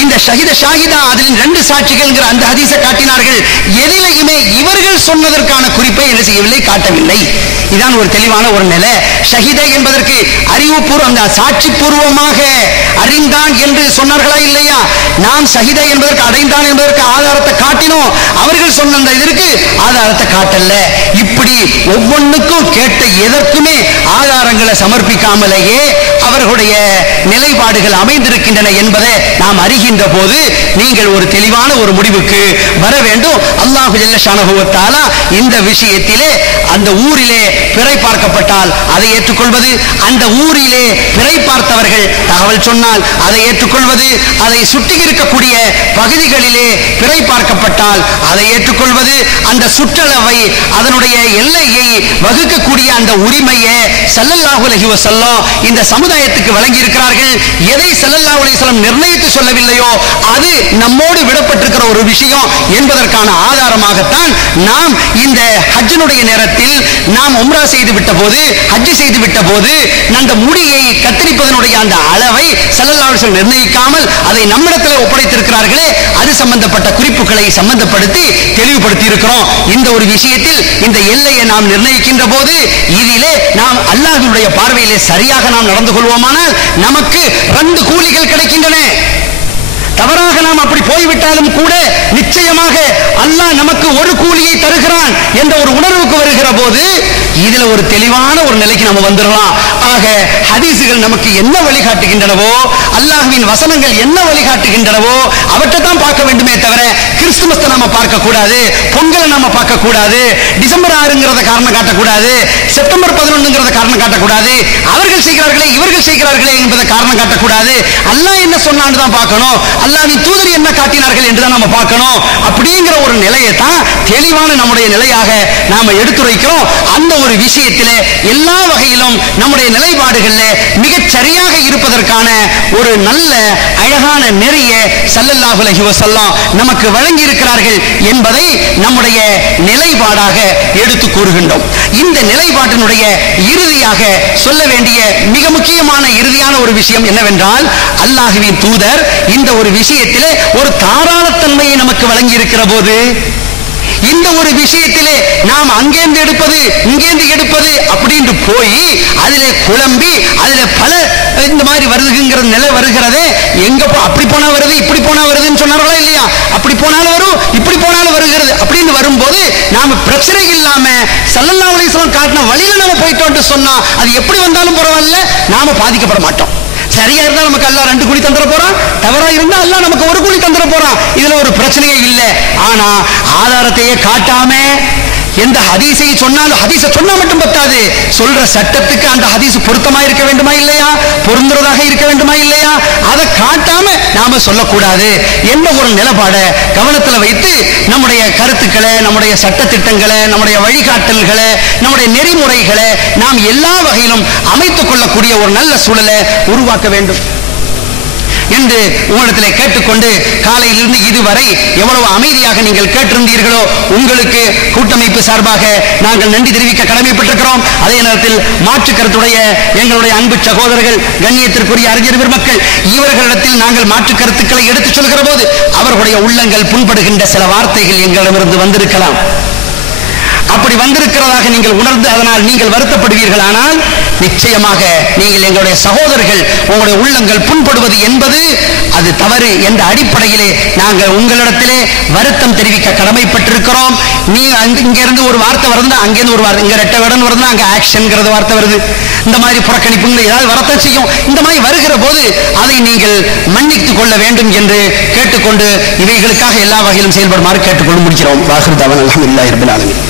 இந்த ஷஹிதா அதில் 2 சாட்சிகள் அந்த ஹதீஸை காட்டினார்கள். எதிலையுமே இவர்கள் சொன்னதற்கான குறிப்பை என்ன செய்யவில்லை, காட்டவில்லை. இதான் ஒரு தெளிவான ஒரு நிலை. ஷஹிதா என்பதற்கு அறிவுபூர்வம், அந்த சாட்சி பூர்வமாக அறிந்தான் என்று சொன்னார்களா இல்லையா? நாம் ஷஹிதா என்பதற்கு அடைந்தான் என்பதற்கு ஆதாரத்தை காட்டினோம். அவர்கள் சொன்ன அந்த இதற்கு ஆதாரத்தை காட்டல. இப்படி ஒவ்வொன்றுக்கும் கேட்ட எதற்குமே ஆதாரங்களை சமர்ப்பிக்காமலேயே அவர்களுடைய நிலைப்பாடுகள் அமைந்திருக்கின்றன என்பதை நாம் அறிகின்ற போது நீங்கள் ஒரு தெளிவான ஒரு முடிவுக்கு வர வேண்டும். அல்லாஹ் ஜல்ல ஷானஹு வ தஆலா இந்த விஷயத்திலே அந்த ஊரிலே பிறை பார்க்கப்பட்டால் அதை ஏற்றுக்கொள்வது, அந்த ஊரிலே பிறை பார்த்தவர்கள் தகவல் சொன்னால் அதை ஏற்றுக்கொள்வது, அதை சுற்றி இருக்கக்கூடிய பகுதிகளிலே பிறை பார்க்கப்பட்டால் அதை ஏற்றுக்கொள்வது, அந்த சுற்றளவை அதனுடைய எல்லையை வகுக்கக்கூடிய அந்த உரிமையை ஸல்லல்லாஹு அலைஹி வஸல்லம் இந்த சமுதாயத்துக்கு வழங்கி இருக்கிறார்கள். எதை ஸல்லல்லாஹு அலைஹி வஸல்லம் நிர்ணயித்து சொல்லவில்லையோ அது நம்மோடு விடப்பட்டிருக்கிற ஒரு விஷயம் என்பதற்கான ஆதாரமாகத்தான் நாம் இந்த ஹஜ்ஜினுடைய நேரத்தில் நாம் உம்ரா செய்து விட்ட போது, ஹஜ் செய்து விட்ட போது அந்த முடியை கத்தரிப்பதனுடைய அந்த அளவை ஸல்லல்லாஹு அலைஹி வஸல்லம் நிர்ணயிக்காமல் அதை நம்மிடத்தில் ஒப்படைத்திருக்கிறார்களே, அது சம்பந்தப்பட்ட குறிப்புகளை சம்பந்தப்படுத்தி தெளிவுபடுத்தி இருக்கிறோம். இந்த ஒரு விஷயத்தில் இந்த எல்லையை நாம் நிர்ணயிக்கின்ற போது இதிலே நாம் அல்லாஹ்வுடைய பார்வையிலே சரியாக நாம் நடந்து கொள்வோமானால் நமக்கு 2 கூலிகள் கிடைக்கின்றன. தவறாக நாம் அப்படி போய்விட்டாலும் கூட நிச்சயமாக அல்லாஹ் நமக்கு ஒரு கூலியை தருகிறான் என்ற ஒரு உணர்வுக்கு வருகிற போது இதுல ஒரு தெளிவான ஒரு நிலைக்கு நம்ம வந்துடலாம். ஆக ஹதீசுகள் நமக்கு என்ன வழிகாட்டுகின்றனவோ, அல்லாஹ்வின் வசனங்கள் என்ன வழிகாட்டுகின்றனவோ அவற்றை தான் பார்க்க வேண்டுமே தவிர கிறிஸ்துமஸை நாம பார்க்க கூடாது, பொங்கலை நாம பார்க்க கூடாது, டிசம்பர் 6ங்கிறத காரணம் காட்டக்கூடாது, செப்டம்பர் 11ங்கிறத காரணம் காட்டக்கூடாது, அவர்கள் செய்கிறார்களே இவர்கள் செய்கிறார்களே என்பதை காரணம் காட்டக்கூடாது. அல்லாஹ் என்ன சொன்னான்னு தான் பார்க்கணும். அல்லாஹ்வின் தூதர் என்ன காட்டினார்கள் என்றுதான் நம்ம பார்க்கணும். அப்படிங்கிற ஒரு நிலையை தான் தெளிவான நம்முடைய நிலையாக நாம எடுத்துரைக்கிறோம். அந்த ஒரு விஷயத்திலே எல்லா வகையிலும் நம்முடைய நிலைப்பாடுகளில் மிகச் சரியாக இருப்பதற்கான ஒரு நல்ல அழகான நெறிய ஸல்லல்லாஹு அலைஹி வஸல்லம் நமக்கு வழங்கி இருக்கிறார்கள் என்பதை நம்முடைய நிலைப்பாடாக எடுத்து கூறுகின்றோம். இந்த நிலைப்பாட்டினுடைய இறுதியாக சொல்ல வேண்டிய மிக முக்கியமான இறுதியான ஒரு விஷயம் என்னவென்றால், அல்லாஹ்வின் தூதர் இந்த ஒரு விஷயத்திலே ஒரு தாராளத்தன்மையை நமக்கு வழங்கி இருக்கிற போது, இந்த ஒரு விஷயத்திலே நாம் அங்கேந்து எடுப்பது இங்கேந்து எடுப்பது அப்படின்னு போய் அதிலே குழம்பி அதிலே பல இந்த மாதிரி வருதுங்கிற நிலை வருகிறதே, எங்க அப்படி போனா வருது இப்படி போனா வருதுன்னு சொன்னார்களா இல்லையா? அப்படி போனாலும் வரும் இப்படி போனாலும் வருகிறது அப்படின்னு வரும்போது நாம பிரச்சனை இல்லாம ஸல்லல்லாஹு அலைஹி வஸல்லம் காட்டின வழியில நாம போயிட்டோம்னு சொன்னா அது எப்படி வந்தாலும் பரவாயில்ல, நாம பாதிக்கப்பட மாட்டோம். சரியா இருந்தா நமக்கு அல்லாஹ் 2 கூலி தந்துட போறான், தவறா இருந்தா அல்லாஹ் நமக்கு 1 கூலி தந்துட போறான். இதுல ஒரு பிரச்சனையே இல்லை. ஆனா ஆதாரத்தையே காட்டாம எந்த ஹதீஸை சொன்னாலும், ஹதீஸை சொன்னா மட்டும் பத்தாது, சொல்ற சட்டத்துக்கு அந்த ஹதீஸ் பொருத்தமா இருக்க வேண்டுமா இல்லையா, பொருந்துறதாக இருக்க வேண்டுமா இல்லையா, அதை காட்டாம நாம சொல்லக்கூடாது என்ற ஒரு நிலைப்பாடை கவனத்தில் வைத்து நம்முடைய கருத்துக்களை, நம்முடைய சட்டத்திட்டங்களை, நம்முடைய வழிகாட்டல்களை, நம்முடைய நெறிமுறைகளை நாம் எல்லா வகையிலும் அமைத்துக் கொள்ளக்கூடிய ஒரு நல்ல சூழலை உருவாக்க வேண்டும் என்று உங்களிடத்திலே கேட்டுக்கொண்டு, காலையிலிருந்து இதுவரை எவ்வளவு அமைதியாக நீங்கள் கேட்டிருந்தீர்களோ உங்களுக்கு கூட்டமைப்பு சார்பாக நாங்கள் நன்றி தெரிவிக்க கடமைப்பட்டிருக்கிறோம். அதே நேரத்தில் மாற்று கருத்துடைய எங்களுடைய அன்பு சகோதரர்கள், கண்ணியத்திற்குரிய அறிஞர் பெருமக்கள், இவர்களிடத்தில் நாங்கள் மாற்று கருத்துக்களை எடுத்துச் சொல்கிற போது அவர்களுடைய உள்ளங்கள் புண்படுகின்ற சில வார்த்தைகள் எங்களிடமிருந்து வந்திருக்கலாம். அப்படி வந்திருக்கிறதாக நீங்கள் உணர்ந்து அதனால் நீங்கள் வருத்தப்படுவீர்கள். ஆனால் நிச்சயமாக நீங்கள் எங்களுடைய சகோதரர்கள், உங்களுடைய உள்ளங்கள் புண்படுவது என்பது அது தவறு என்ற அடிப்படையிலே நாங்கள் உங்களிடத்திலே வருத்தம் தெரிவிக்க கடமைப்பட்டிருக்கிறோம். நீ இங்க இருந்து ஒரு வார்த்தை வருந்தா அங்கிருந்து ஒரு வார்த்தை, இங்க ரெட்ட வேடன் வருந்தா அங்க ஆக்ஷன்ங்கிறது வார்த்தை வருது, இந்த மாதிரி புறக்கணிப்பு ஏதாவது வரத்தான் செய்யும். இந்த மாதிரி வருகிற போது அதை நீங்கள் மன்னித்துக் கொள்ள வேண்டும் என்று கேட்டுக்கொண்டு இவைகளுக்காக எல்லா வகையிலும் செயல்படுமாறு கேட்டுக்கொண்டு முடிக்கிறோம். வாஹிர் தஅவானா அல்ஹம்துலில்லாஹி ரப்பில் ஆலமீன்.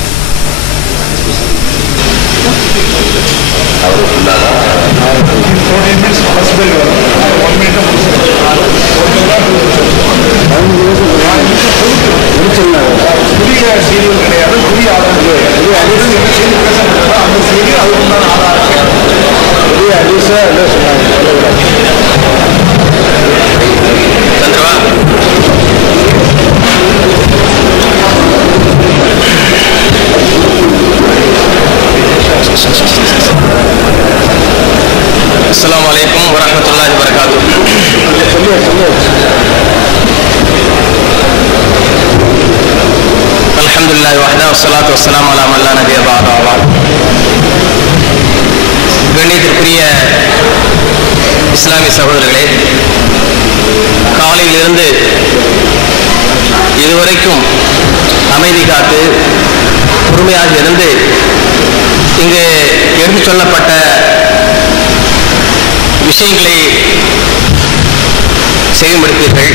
புதிய செய்திகள் கிடையாது, புதிய ஆதாரங்கள் அந்த செய்தி அதுக்குண்டான ஆதாரங்கள் புதிய அலிசா என்ன சொன்னாங்க. அஸ்ஸலாமு அலைக்கும் வரஹ்மத்துல்லாஹி வபரகாத்துஹு. அல்ஹம்துலில்லாஹி வஹ்தஹு வஸ்ஸலாத்து வஸ்ஸலாமு அலா மன் லா நபிய்ய பஅதஹு. கண்ணியத்திற்குரிய இஸ்லாமிய சகோதரர்களே, காலையிலிருந்து இதுவரைக்கும் அமைதி காத்து பொறுமையாக இருந்து இங்கு எடுத்துச் சொல்லப்பட்ட விஷயங்களை செய்யப்படுத்தீர்கள்.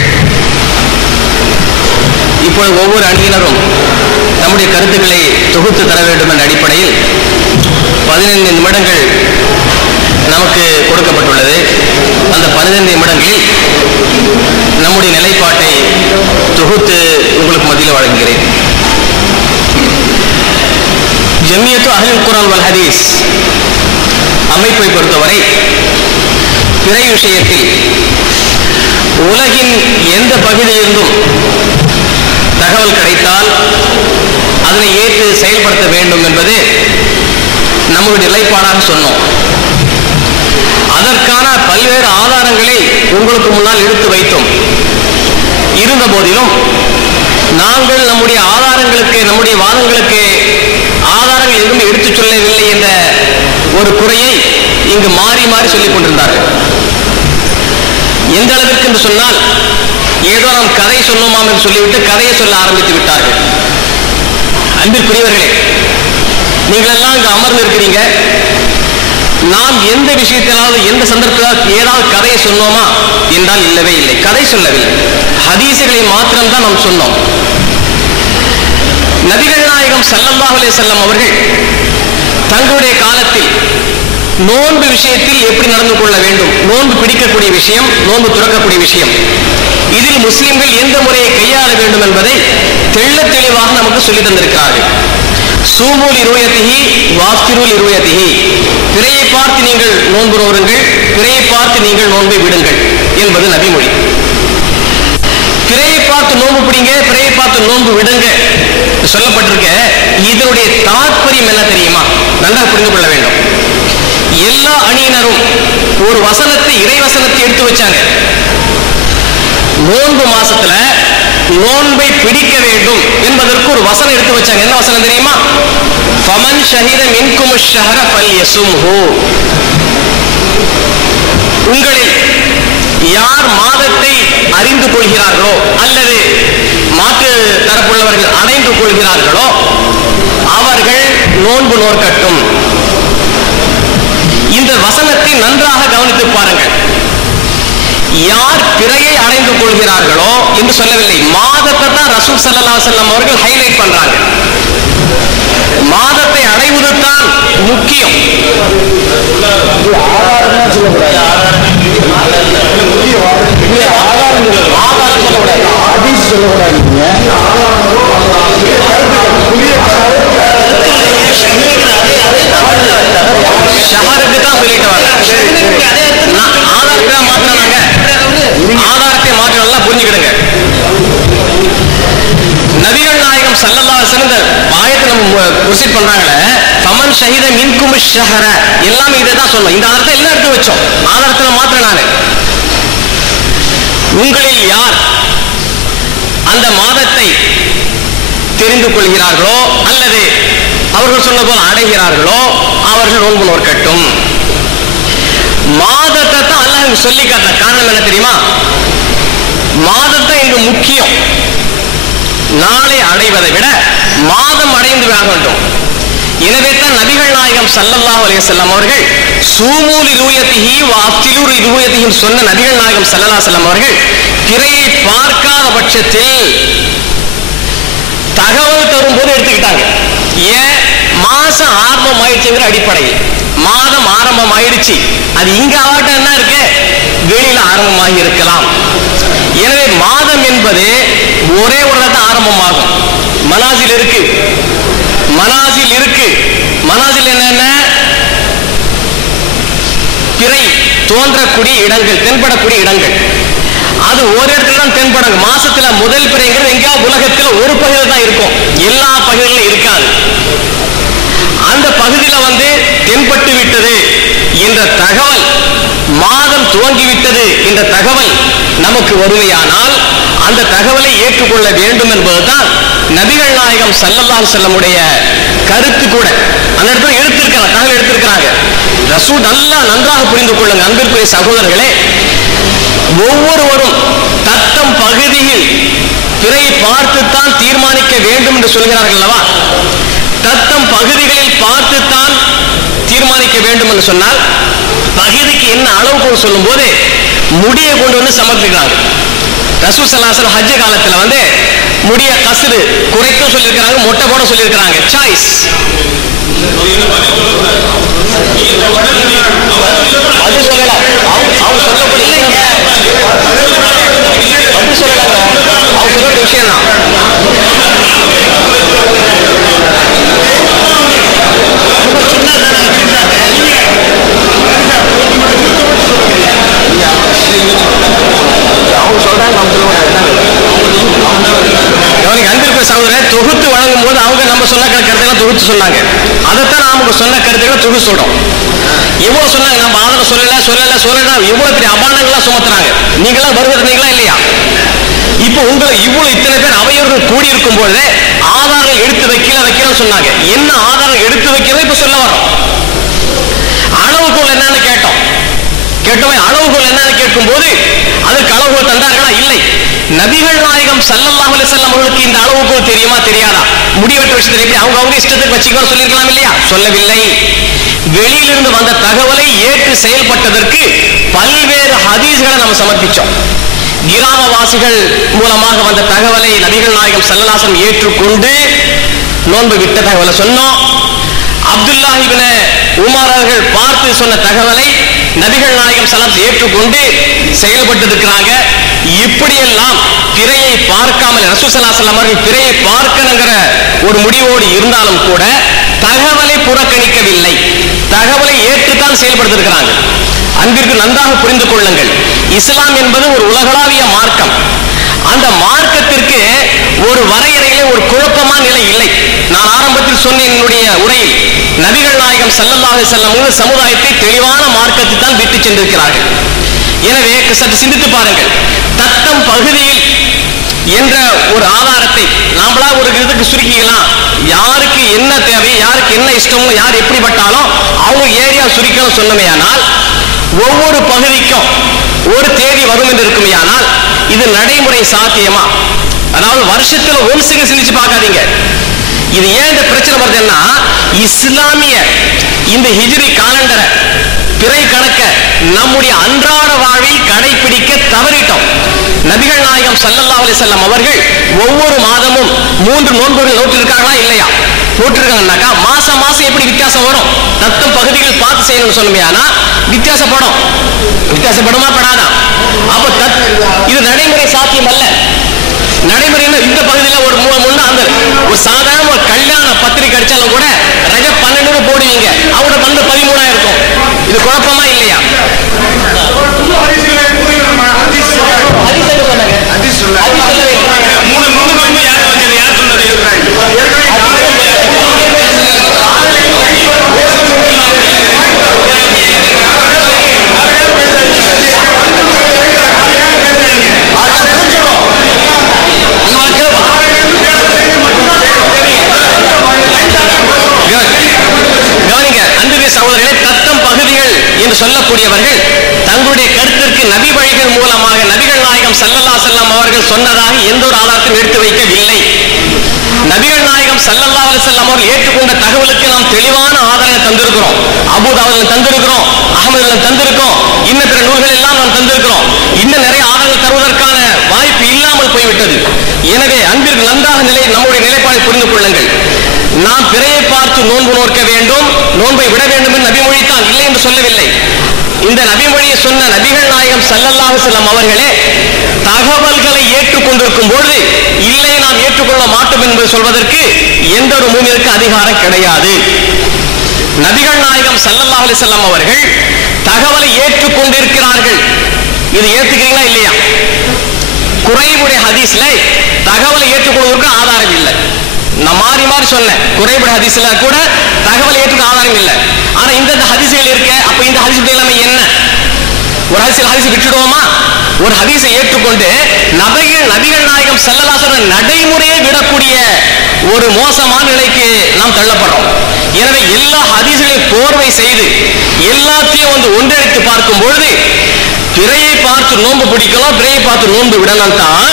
இப்பொழுது ஒவ்வொரு அணியினரும் நம்முடைய கருத்துக்களை தொகுத்து தர வேண்டும் என்ற அடிப்படையில் 15 நிமிடங்கள் நமக்கு கொடுக்கப்பட்டுள்ளது. அந்த 15 நிமிடங்களில் நம்முடைய நிலைப்பாட்டை தொகுத்து உங்களுக்கு மத்தியில் வழங்குகிறேன். ஜமியத்து அஹ்லுல் குர்ஆன் வல் ஹதீஸ் அமைப்பை பொறுத்தவரை பிறை விஷயத்தில் உலகின் எந்த பகுதியிலிருந்தும் தகவல் கிடைத்தால் அதனை ஏற்று செயல்படுத்த வேண்டும் என்பது நம்முடைய நிலைப்பாடாக சொன்னோம். அதற்கான பல்வேறு ஆதாரங்களை உங்களுக்கு முன்னால் எடுத்து வைத்தோம். இருந்த போதிலும் நாங்கள் நம்முடைய ஆதாரங்களுக்கு, நம்முடைய வாதங்களுக்கு ஆதாரங்கள் எதுவும் எடுத்துச் சொல்லவில்லை என்ற ஒரு குறையை இங்கு மாறி மாறி சொல்லிக் கொண்டிருந்தார்கள். எந்த அளவிற்கு என்று சொன்னால், ஏதோ நாம் கதை சொன்னோமாம் என்று சொல்லிவிட்டு கதையை சொல்ல ஆரம்பித்து விட்டார்கள். அன்பிற்குரியவர்களே, நீங்கள் எல்லாம் இங்கு அமர்ந்து இருக்கிறீங்க. நாம் எந்த விஷயத்திலாவது எந்த சந்தர்ப்பத்தில் ஏதாவது கதையை சொன்னோமா என்றால் இல்லவே இல்லை. கதை சொல்லவில்லை, ஹதீசுகளை மாத்திரம்தான் நாம் சொன்னோம். நபிகள் நாயகம் ஸல்லல்லாஹு அலைஹி வஸல்லம் அவர்கள் தங்களுடைய காலத்தில் நோன்பு விஷயத்தில் எப்படி நடந்து கொள்ள வேண்டும், நோன்பு பிடிக்கக்கூடிய விஷயம், நோன்பு துறக்கக்கூடிய விஷயம், இதில் முஸ்லிம்கள் எந்த முறையை கையாள வேண்டும் என்பதை தெள்ள தெளிவாக நமக்கு சொல்லி தந்திருக்கிறார்கள். சூமூல் இருவயத்திஹி வாஃப்திருல் இருவயத்திஹி, பிறையை பார்த்து நீங்கள் நோன்பு நோருங்கள், பிறையை பார்த்து நீங்கள் நோன்பை விடுங்கள் என்பது நபிமொழி. பிறையை பார்த்து நோன்பு பிடிங்க, பிறையை பார்த்து நோன்பு விடுங்க சொல்லப்பட்டிருக்க. இதனுடைய தாற்பயம் என்ன தெரியுமா? நன்றாக புரிந்து கொள்ள வேண்டும். எல்லா அணியினரும் ஒரு வசனத்தை, இறை வசனத்தை எடுத்து வச்சாங்க. நோன்பு மாசத்துல நோன்பை பிடிக்க வேண்டும் என்பதற்கு ஒரு வசனம் எடுத்து வச்சாங்க. என்ன வசனம் தெரியுமா? ஃபமன் ஷஹித மின்கும் ஷஹர ஃபல்யசும்ஹு, உங்களில் யார் மாதத்தை அறிந்து கொள்கிறார்களோ அல்லது மாற்று தரப்புள்ளவர்கள் அடைந்து கொள்கிறார்களோ அவர்கள் நோன்பு நோக்கட்டும். இந்த வசனத்தை நன்றாக கவனித்து பாருங்கள். யார் பிறையை அடைந்து கொள்கிறார்களோ என்று சொல்லவில்லை, மாதத்தை தான் ரசூல் ஸல்லல்லாஹு அலைஹி வஸல்லம் அவர்கள் ஹைலைட் பண்றாங்க. மாதத்தை அடைவது தான் முக்கியம். ஷஹருக்கு தான் சொல்லிட்டு வர ஆதாரத்தை தான் மாற்றினாங்க. ஆதாரத்தை மாற்ற நல்லா புரிஞ்சுக்கிடுங்க. நபிகள் நாயகம் ஸல்லல்லாஹு அலைஹி வஸல்லம் இந்த ஆயத்தை நம்ம ப்ரொசீட் பண்றாங்களே, ஃபமன் ஷஹித மின்கும் ஷஹர, எல்லாமே இதை தான் சொல்லணும். இந்த ஆதாரத்தை எல்லாம் எடுத்து வச்சோம், ஆதாரத்தில் மாத்திர நானு. உங்களில் யார் அந்த மாதத்தை தெரிந்து கொள்கிறார்களோ அல்லது அவர்கள் சொன்ன போல அடைகிறார்களோ அவர்கள் நோன்பு நோக்கட்டும். மாதத்தை தான் அல்லாஹ் சொல்லி காட்ட காரணம் என்ன தெரியுமா? மாதத்தை இங்கு முக்கியம். நாளை அடைவதை விட மாதம் அடைந்து ஆக வேண்டும். எனவே தான் நபிகள் நாயகம் ஸல்லல்லாஹு அலைஹி வஸல்லம் அவர்கள் சூமூல் இருவயத்திஹி வஅஃப்திலூர் இருவயத்திஹி சொன்ன நபிகள் நாயகம் ஸல்லல்லாஹு அலைஹி வஸல்லம் அவர்கள் பிறையை பார்க்காத பட்சத்தில் தகவல் தரும்போது எடுத்துக்கிட்டாங்க. ஏன்? மாசம் ஆரம்பம் ஆயிடுச்சுங்கிற அடிப்படையில். மாதம் ஆரம்பம் ஆயிடுச்சு, அது இங்க ஆகட்டும் என்ன இருக்கு, வெளியில ஆரம்பமாகி இருக்கலாம். எனவே மாதம் என்பது ஒரே ஒரு தான் ஆரம்பமாகும். மனாசில் இருக்கு, மனாசில் இருக்கு. மனாசில் என்னென்ன? பிறை தோன்றக்கூடிய இடங்கள், தென்படக்கூடிய இடங்கள். அது ஒரு இடத்துல தான் தென்படுங்க. மாசத்துல முதல் பிறைங்கிறது எங்கேயாவது உலகத்தில் ஒரு பகுதியில் தான் இருக்கும், எல்லா பகுதிகளிலும் இருக்காது. அந்த பகுதியில தென்பட்டு விட்டது என்ற தகவல், மாதம் துவங்கிவிட்டது என்ற தகவல் நமக்கு வருமையானால் அந்த தகவலை ஏற்றுக்கொள்ள வேண்டும் என்பதுதான் நபிகள் நாயகம் ஸல்லல்லாஹு அலைஹி வஸல்லமுடைய கருத்து கூட. அந்த இடத்துல எடுத்திருக்காங்க, தகவல் எடுத்திருக்கிறாங்க. ரசூல் நன்றாக புரிந்து கொள்ளுங்க அன்பிற்குரிய சகோதரர்களே. ஒவ்வொருவரும் தத்தம் பகுதியில் பிறையை பார்த்துத்தான் தீர்மானிக்க வேண்டும் என்று சொல்கிறார்கள் அல்லவா? தத்தம் பகுதிகளில் பார்த்துத்தான் தீர்மானிக்க வேண்டும் என்று சொன்னால் பகுதிக்கு என்ன அளவுக்கு சொல்லும் போது முடியை கொண்டு வந்து சமர்ப்பிக்கிறாங்க. ரசூல் ஸல்லல்லாஹு அலைஹி வஸல்லம் ஹஜ் காலத்துல முடிய கஸ்ரு குறைக்க சொல்லியிருக்கிறாங்க, மொட்டை போட சொல்லியிருக்கிறாங்க. சாய்ஸ் அது சொல்லல, அவங்க சொல்லப்படி இல்லைங்க, அது சொல்லலாங்க, அவங்க சொல்ற விஷயம் தான். அன்பிற்கு சகோதரர் தொகுத்து வழங்கும் போது அவங்க நம்ம சொன்ன கருத்துக்களை தொகுத்து சொன்னாங்க. அதைத்தான் நாம சொன்ன கருத்துக்களை தொகுத்து சொல்றோம். எவ்வளவு சொன்னாங்க, நம்ம ஆதரவு சொல்லல எவ்வளவு பெரிய அபாண்டங்கள்லாம் சுமத்துறாங்க. நீங்களாம் வருகிறீங்களா இல்லையா? இப்போ உங்களை இவ்வளவு இத்தனை பேர் அவையோர்கள் கூடியிருக்கும் பொழுது ஆதாரம் எடுத்து வைக்கலன்னு சொன்னாங்க. என்ன ஆதாரம் எடுத்து வைக்கிறது இப்ப சொல்ல வரோம். அளவுகோல் என்னன்னு கேட்டோம். அளவுகோல் என்னன்னு கேட்கும் போது அதற்கு அளவுகோல் தந்தார்களா? இல்லை. நபிகள் நாயகம் ஸல்லல்லாஹு அலைஹி வஸல்லம் அவர்களுக்கு இந்த அளவுகோல் தெரியுமா தெரியாதா? முடிவெட்ட விஷயத்தில் எப்படி அவங்க இஷ்டத்துக்கு வச்சுக்கோ சொல்லியிருக்கலாம் இல்லையா? சொல்லவில்லை. வெளியிலிருந்து வந்த தகவலை ஏற்று செயல்பட்டதற்கு பல்வேறு ஹதீஸ்களை நம்ம சமர்ப்பிச்சோம். கிராமவாசிகள் மூலமாக வந்த தகவலை நபிகள் நாயகம் ஸல்லல்லாஹு அலைஹி வஸல்லம் ஏற்றுக்கொண்டு நோன்பு விட்ட தகவலை சொன்னோம். அப்துல்லாஹ் இப்னு உமர் அவர்கள் பார்த்து சொன்ன தகவலை நபிகள் நாயகம் ஸல்லல்லாஹு அலைஹி வஸல்லம் ஏற்றுக்கொண்டு செயல்பட்டு இருக்கிறாங்க. இப்படியெல்லாம் பிறையை பார்க்காமல் ரசூல் ஸல்லல்லாஹு அலைஹி வஸல்லம் அவர்கள் பிறையை பார்க்கணுங்கிற ஒரு முடிவோடு இருந்தாலும் கூட தகவலை புறக்கணிக்கவில்லை, தகவலை ஏற்றுத்தான் செயல்படுத்திருக்கிறாங்க. அன்பிற்கு நன்றாக புரிந்து கொள்ளுங்கள், இஸ்லாம் என்பது ஒரு உலகளாவிய மார்க்கம். அந்த மார்க்கத்திற்கு ஒரு வரையறையிலே ஒரு குழப்பமான நிலை இல்லை. நான் ஆரம்பத்தில் சொன்ன என்னுடைய உரையில் நபிகள் நாயகம் ஸல்லல்லாஹு அலைஹி வஸல்லம் சமுதாயத்தை தெளிவான மார்க்கத்தை தான் விட்டு சென்றிருக்கிறார்கள். எனவே சற்று சிந்தித்து பாருங்கள், தத்தம் பகுதியில் என்ற ஒரு ஆதாரத்தை நாமளா ஒரு இதுக்கு சுருக்கிக்கலாம். யாருக்கு என்ன தேவை, யாருக்கு என்ன இஷ்டமோ, யார் எப்படிப்பட்டாலும் அவங்க ஏரியா சுருக்கணும் சொன்னமையானால் ஒவ்வொரு பகுதிக்கும் ஒரு தேதி வரும் என்று இருக்குமையானால் இது நடைமுறை சாத்தியமா? அதாவது வருஷத்துல ஒன்சுக்கு சிந்திச்சு பார்க்காதீங்க. இது ஏன் இந்த பிரச்சனை வருதுன்னா, இஸ்லாமிய இந்த ஹிஜ்ரி காலண்டரை பிறை கணக்க நம்முடைய அன்றாட வாழ்வில் கடைபிடிக்க தவறிட்டோம். நபிகள் நாயகம் ஸல்லல்லாஹு அலைஹி வஸல்லம் அவர்கள் ஒவ்வொரு மாதமும் 3 நோன்புகள் நோட்டிருக்காங்களா இல்லையா? நோட்டிருக்காங்கன்னாக்கா மாசம் மாசம் எப்படி வித்தியாசம் வரும்? தத்தம் பகுதிகள் பார்த்து செய்யணும்னு சொன்னோம்னா வித்தியாசப்படுமா படாதா? அப்ப இது நடைமுறை சாத்தியம் அல்ல. நடைமுறை இந்த பகுதியில் ஒரு முன்னாங்க ஒரு சாதாரண ஒரு கல்யாண பத்திரிக்கை அடிச்சாலும் கூட ரஜப் 12 போடுவீங்க, அவரோட 13 இருக்கும். இது குழப்பமா இல்லையா? சகோதரர்களே, தத்தம் பகுதிகள் என்று சொல்லக்கூடியவர்கள் தங்களுடைய கருத்திற்கு நபி வழிகள் மூலமாக நபிகள் நாயகம் ஸல்லல்லாஹு அலைஹி வஸல்லம் அவர்கள் சொன்னதாக எந்த ஒரு ஆதாரத்தையும் எடுத்து வைக்கவில்லை. நபிகள் நாயகம் ஸல்லல்லாஹு அலைஹி வஸல்லம் அவர்கள் ஏற்றுக்கொண்ட தகவலுக்கு நாம் தெளிவான ஆதாரங்களை தந்திருக்கிறோம். அபூதாவுதில் தந்திருக்கிறோம், அஹ்மதில் தந்திருக்கிறோம், இன்ன பிற நூல்கள் எல்லாம் நாம் தந்திருக்கிறோம். இன்னும் நிறைய ஆதாரங்கள் தருவதற்கான வாய்ப்பு இல்லாமல் போய்விட்டது. எனவே அன்பிற்கு நன்றாக நம்முடைய நிலைப்பாடை புரிந்து கொள்ளுங்கள். நாம் பிறையை பார்த்து நோன்பு நோக்க வேண்டும், நோன்பை விட வேண்டும் என்று நபிமொழி தான், இல்லை என்று சொல்லவில்லை. இந்த நபிமொழியை சொன்ன நபிகள் நாயகம் ஸல்லல்லாஹு அலைஹி வஸல்லம் அவர்களே தகவல்களை ஏற்றுக்கொண்டிருக்கும் பொழுது இல்லை நாம் ஏற்றுக்கொள்ள மாட்டோம் என்று சொல்வதற்கு எந்த ஒரு மூமினுக்கு அதிகாரம் கிடையாது. நபிகள் நாயகம் ஸல்லல்லாஹு அலைஹி வஸல்லம் அவர்கள் தகவலை ஏற்றுக்கொண்டிருக்கிறார்கள். இது ஏற்றுக்கிறீங்களா இல்லையா? குறைவுடைய ஹதீஸ்ல தகவலை ஏற்றுக்கொள்வதற்கு ஆதாரம் இல்லை. நான் மாறி மாறி சொன்னேன், குறைபட ஹதீஸ்ல கூட தகவல் ஏற்றுக்க ஆதாரம் இல்லை. ஆனா இந்த ஹதீஸ்கள் இருக்க, அப்ப இந்த ஹதீஸ் எல்லாமே என்ன? ஒரு ஹதீஸ் விட்டுடுவோமா? ஒரு ஹதீஸை ஏற்றுக்கொண்டு நபிகள் நாயகம் ஸல்லல்லாஹு அலைஹி வஸல்லம் நடைமுறையை விடக்கூடிய ஒரு மோசமான நிலைக்கு நாம் தள்ளப்படுறோம். எனவே எல்லா ஹதீஸ்களையும் கோர்வை செய்து எல்லாத்தையும் ஒன்றிணைத்து பார்க்கும் பொழுது பிறையை பார்த்து நோன்பு பிடிக்கலாம், பிறையை பார்த்து நோன்பு விடலாம் தான்.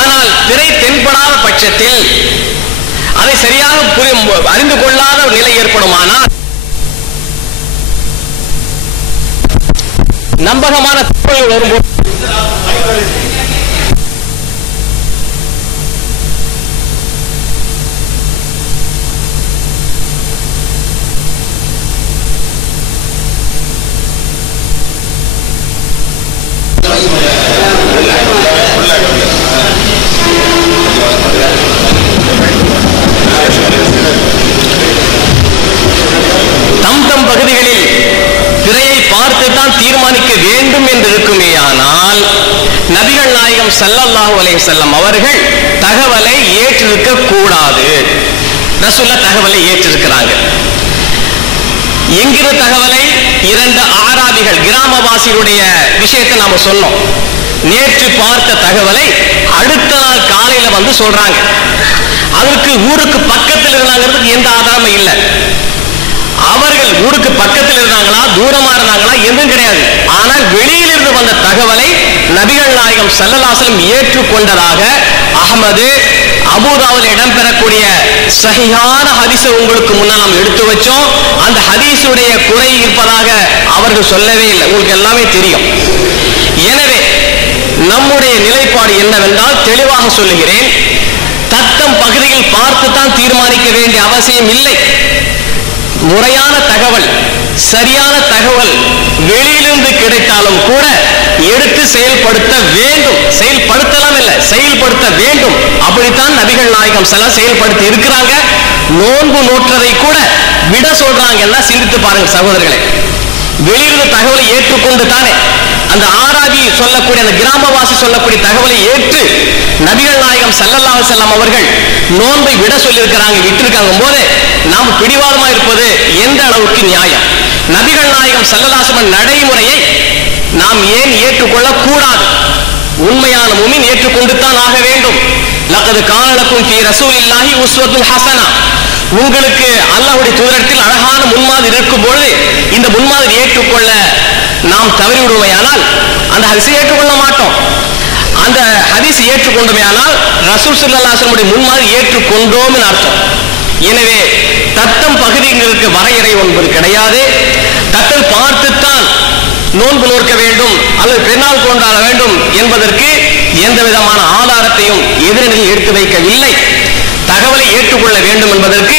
ஆனால் பிறை தென்படாத பட்சத்தில் அதை சரியாக அறிந்து கொள்ளாத ஒரு நிலை ஏற்படுமானால் நம்பகமான தகவல்கள் வரும்போது தம் பகுதிகளில் பிறையை பார்த்து தான் தீர்மானிக்க வேண்டும் என்று இருக்குமேயானால் நபிகள் நாயகம் ஸல்லல்லாஹு அலைஹி வஸல்லம் அவர்கள் தகவலை ஏற்றிருக்க கூடாது. ரசூலுல்லாஹ் தகவலை ஏற்றிருக்கிறாங்க. என்கிற தகவலை 2 ஆராபிகள் கிராமவாசிகளுடைய விஷயத்தை நாம சொன்னோம். நேற்று பார்த்த தகவலை அடுத்த நாள் காலையில சொல்றாங்க. அதற்கு ஊருக்கு பக்கத்தில் இருந்தாங்கிறதுக்கு எந்த ஆதாரமும் இல்லை. அவர்கள் ஊருக்கு பக்கத்தில் இருந்தாங்களா தூரமா இருந்தாங்களா எதுவும் கிடையாது. ஆனால் வெளியிலிருந்து வந்த தகவலை நபிகள் நாயகம் ஸல்லல்லாஹு அலைஹி வஸல்லம் ஏற்றுக்கொண்டதாக அஹ்மது அபூதாவுல இடம்பெறக்கூடிய சஹீஹான ஹதீஸை உங்களுக்கு முன்னால் நாம் எடுத்து வச்சோம். அந்த ஹதீஸுடைய குறை இருப்பதாக அவர்கள் சொல்லவே இல்லை, உங்களுக்கு எல்லாமே தெரியும். எனவே நம்முடைய நிலைப்பாடு என்னவென்றால் தெளிவாக சொல்லுகிறேன், தத்தம் பகுதியில் பார்த்துத்தான் தீர்மானிக்க வேண்டிய அவசியம் இல்லை. முறையான தகவல், சரியான தகவல் வெளியிலிருந்து கிடைத்தாலும் கூட எடுத்து செயல்படுத்த வேண்டும். செயல்படுத்தலாம் இல்ல, செயல்படுத்த வேண்டும். அப்படித்தான் நபிகள் நாயகம் செயல்படுத்தி இருக்கிறாங்க. நோன்பு நோற்றதை கூட விட சொல்றாங்கன்னா சிந்தித்து பாருங்க சகோதரர்களே. வெளியிலிருந்து தகவலை ஏற்றுக்கொண்டு தானே அந்த ஆராபி சொல்லக்கூடிய அந்த கிராமவாசி சொல்லக்கூடிய தகவலை ஏற்று நபிகள் நாயகம் ஸல்லல்லாஹு அலைஹி வஸல்லம் அவர்கள் நோன்பை விட சொல்லியிருக்கிறாங்க, விட்டிருக்காங்க போது நாம் பிடிவாதமா இருப்பது எந்த அளவுக்கு நியாயம்? நபிகள் நாயகம் ஸல்லல்லாஹு அலைஹி வஸல்லம் நடைமுறையை நாம் ஏன் ஏற்றுக்கொள்ள கூடாது? உண்மையான முஃமின் ஏற்றுக்கொண்டு தான் ஆக வேண்டும். லகத் கான லக்கும் ஃபீ ரசூலில்லாஹி உஸ்வத்துன் ஹஸனா. உங்களுக்கு அல்லாஹ்வுடைய தூதரிடத்தில் அழகான முன்மாதிரி இருக்கும் பொழுது இந்த முன்மாதிரி ஏற்றுக்கொள்ள நாம் தவறி விடுவோமையானால் அந்த ஹதீஸை ஏற்றுக்கொள்ள மாட்டோம். அந்த ஹதீஸ் ஏற்றுக்கொண்டோமையானால் ரசூல் ஸல்லல்லாஹு அலைஹி வஸல்லம் முன்மாதிரி ஏற்றுக்கொண்டோம் அர்த்தம். எனவே தத்தம் பகுதிகளுக்கு வரையறை ஒன்று கிடையாது. தத்தம் பார்த்துத்தான் நோன்பு நோக்க வேண்டும் அல்லது பெருநாள் கொண்டாட வேண்டும் என்பதற்கு எந்த விதமான ஆதாரத்தையும் எதிரணியில் எடுத்து வைக்கவில்லை. தகவலை ஏற்றுக்கொள்ள வேண்டும் என்பதற்கு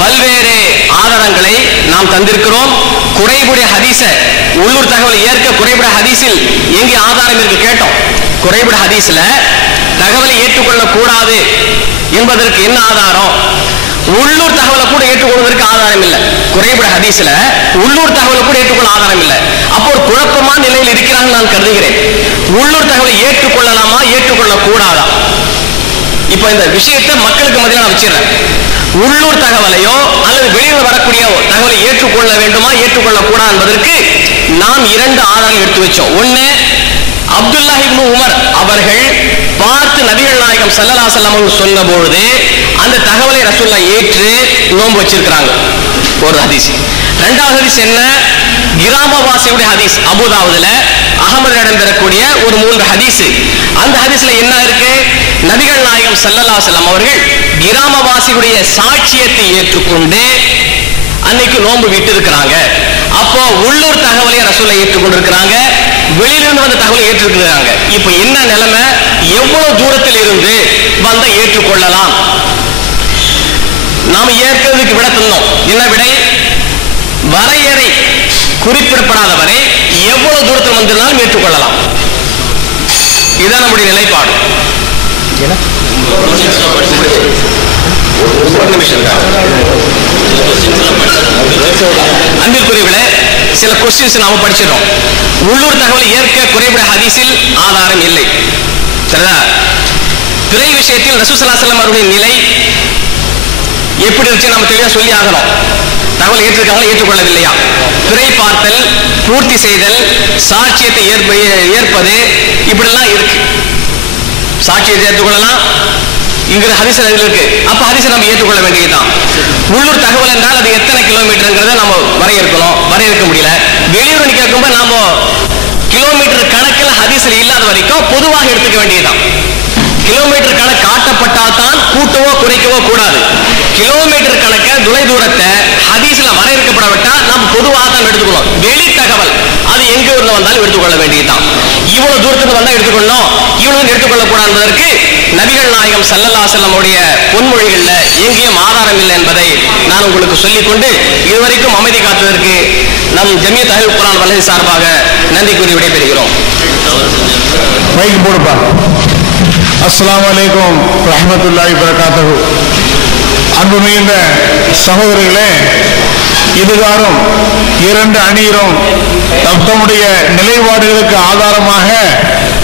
பல்வேறு ஆதாரங்களை நாம் தந்திருக்கிறோம். குறைபுடைய ஹதீஸ உள்ளூர் தகவலை ஏற்க குறைபுடைய ஹதீஸில் எங்கே ஆதாரம் இருக்கு கேட்டோம். குறைபுடைய ஹதீஸ்ல தகவலை ஏற்றுக்கொள்ள கூடாது என்பதற்கு என்ன ஆதாரம்? உள்ளூர் தகவலை கூட ஏற்றுக்கொள்வதற்கு ஆதாரம் இல்லை. குறைபுடைய ஹதீஸ்ல உள்ளூர் தகவலை கூட ஏற்றுக்கொள்ள ஆதாரம் இல்லை. அப்போ ஒரு குழப்பமான நிலையில் இருக்கிறாங்க நான் கருதுகிறேன். உள்ளூர் தகவலை ஏற்றுக்கொள்ளலாமா ஏற்றுக்கொள்ள கூடாதா? இப்ப இந்த விஷயத்தை மக்களுக்கு மத்தியில் நான் வச்சிடறேன். உள்ளூர் தகவலையோ அல்லது வெளியில் வரக்கூடிய தகவலை ஏற்றுக்கொள்ள வேண்டுமா ஏற்றுக்கொள்ள கூடாது என்பதற்கு நாம் இரண்டு ஆதாரங்கள் எடுத்து வச்சோம். ஒண்ணு, அப்துல்லாஹ் இப்னு உமர் அவர்கள் பார்த்து நபிகள் நாயகம் ஸல்லல்லாஹு அலைஹி வஸல்லம் அவர்கள் சொன்ன பொழுது அந்த தகவலை ரசூலுல்லாஹ் ஏற்று நோன்பு வச்சிருக்கிறாங்க, ஒரு ஹதீஸ். இரண்டாவது ஹதீஸ் என்ன? கிராமவாசியுடைய ஹதீஸ், அபூதாவுதுல அகமது இடம்பெறக்கூடிய ஒரு 3 ஹதீஸ். அந்த ஹதீஸ்ல என்ன இருக்கு? நபிகள் நாயகம் ஸல்லல்லாஹு அலைஹி வஸல்லம் அவர்கள் கிராமவாசியுடைய சாட்சியத்தை ஏற்றுக்கொண்டு அன்னைக்கு நோன்பு விட்டு இருக்கிறாங்க. அப்போ உள்ளூர் தகவலை ரசூலை ஏற்றுக்கொண்டிருக்கிறாங்க, வெளியிலிருந்து வந்த தகவலை ஏற்றுக்கிறாங்க. இப்ப என்ன நிலைமை? எவ்வளவு தூரத்தில் இருந்து வந்த ஏற்றுக்கொள்ளலாம்? நாம ஏற்கிறதுக்கு விட தந்தோம். என்ன விடை? வரையறை குறிப்பிடப்படாத வரை எவ்வளவு தூரத்தில் வந்திருந்தாலும் ஏற்றுக்கொள்ளலாம். இதுதான் நம்முடைய நிலைப்பாடு. அன்பிற்குரியவர்களே, சில கொஸ்டின்ஸ் நாம படிச்சிடறோம். உள்ளூர் தகவலை ஏற்க குறைபட ஹதீஸில் ஆதாரம் இல்லை. சரிதா? பிறை விஷயத்தில் ரசூல் ஸல்லல்லாஹு அலைஹி வஸல்லம் அவருடைய நிலை எப்படி இருந்துச்சு நம்ம தெளிவா சொல்லி ஆகணும். தகவல் ஏற்றிருக்காங்களா ஏற்றுக்கொள்ளவில்லையா? பிறை பார்த்தல், பூர்த்தி செய்தல், சாட்சியத்தை ஏற்பது, இப்படிலாம் இருக்கு. சாட்சியத்தை ஏற்றுக்கொள்ளலாம், இங்க ஹதீஸ் இருக்கு. அப்ப ஹதீஸை நம்ம ஏற்றுக்கொள்ள வேண்டியதுதான். உள்ளூர் தகவல் என்றால் அது எத்தனை கிலோமீட்டர்ங்கிறத நம்ம வரையறுக்க முடியல. வெளியூர் கேட்கும்போது நாம கிலோமீட்டர் கணக்கில் ஹதீஸ்ல இல்லாத வரைக்கும் பொதுவாக எடுத்துக்க வேண்டியதுதான். கிலோமீட்டர் கணக்கு காட்டப்பட்டால் தான் கூட்டவோ குறைக்கவோ கூடாது. கிலோமீட்டர் கணக்க துளை தூரத்தை ஹதீஸ்ல வரையறுக்கப்படவிட்டா நம்ம பொதுவாக தான் எடுத்துக்கணும். வெளி தகவல் அது எங்க இருந்து வந்தாலும் எடுத்துக்கொள்ள வேண்டியதுதான். இவ்வளவு தூரத்துக்கு வந்தா எடுத்துக்கொள்ளணும், இவ்வளவு எடுத்துக்கொள்ள கூடாது என்பதற்கு நபிகள் நாயகம் ஸல்லல்லாஹு அலைஹி வஸல்லம் உடைய பொன்மொழிகள்ல எங்கேயும் ஆதாரம் இல்லை என்பதை நான் உங்களுக்கு சொல்லிக்கொண்டு இதுவரைக்கும் அமைதி காத்ததற்கு நம் ஜமியத் அஹ்லுல் குர்ஆன் வலது சார்பாக நன்றி கூறி விடைபெறுகிறோம். மைக் போடுப்பா. அஸ்ஸலாமு அலைக்கும் ரஹ்மத்துல்லாஹி வபரகாத்துஹு. அன்பு மிகுந்த சகோதரர்களே, இதுகாரும் இரண்டு அணியிலும் தம்முடைய நிலைப்பாடுகளுக்கு ஆதாரமாக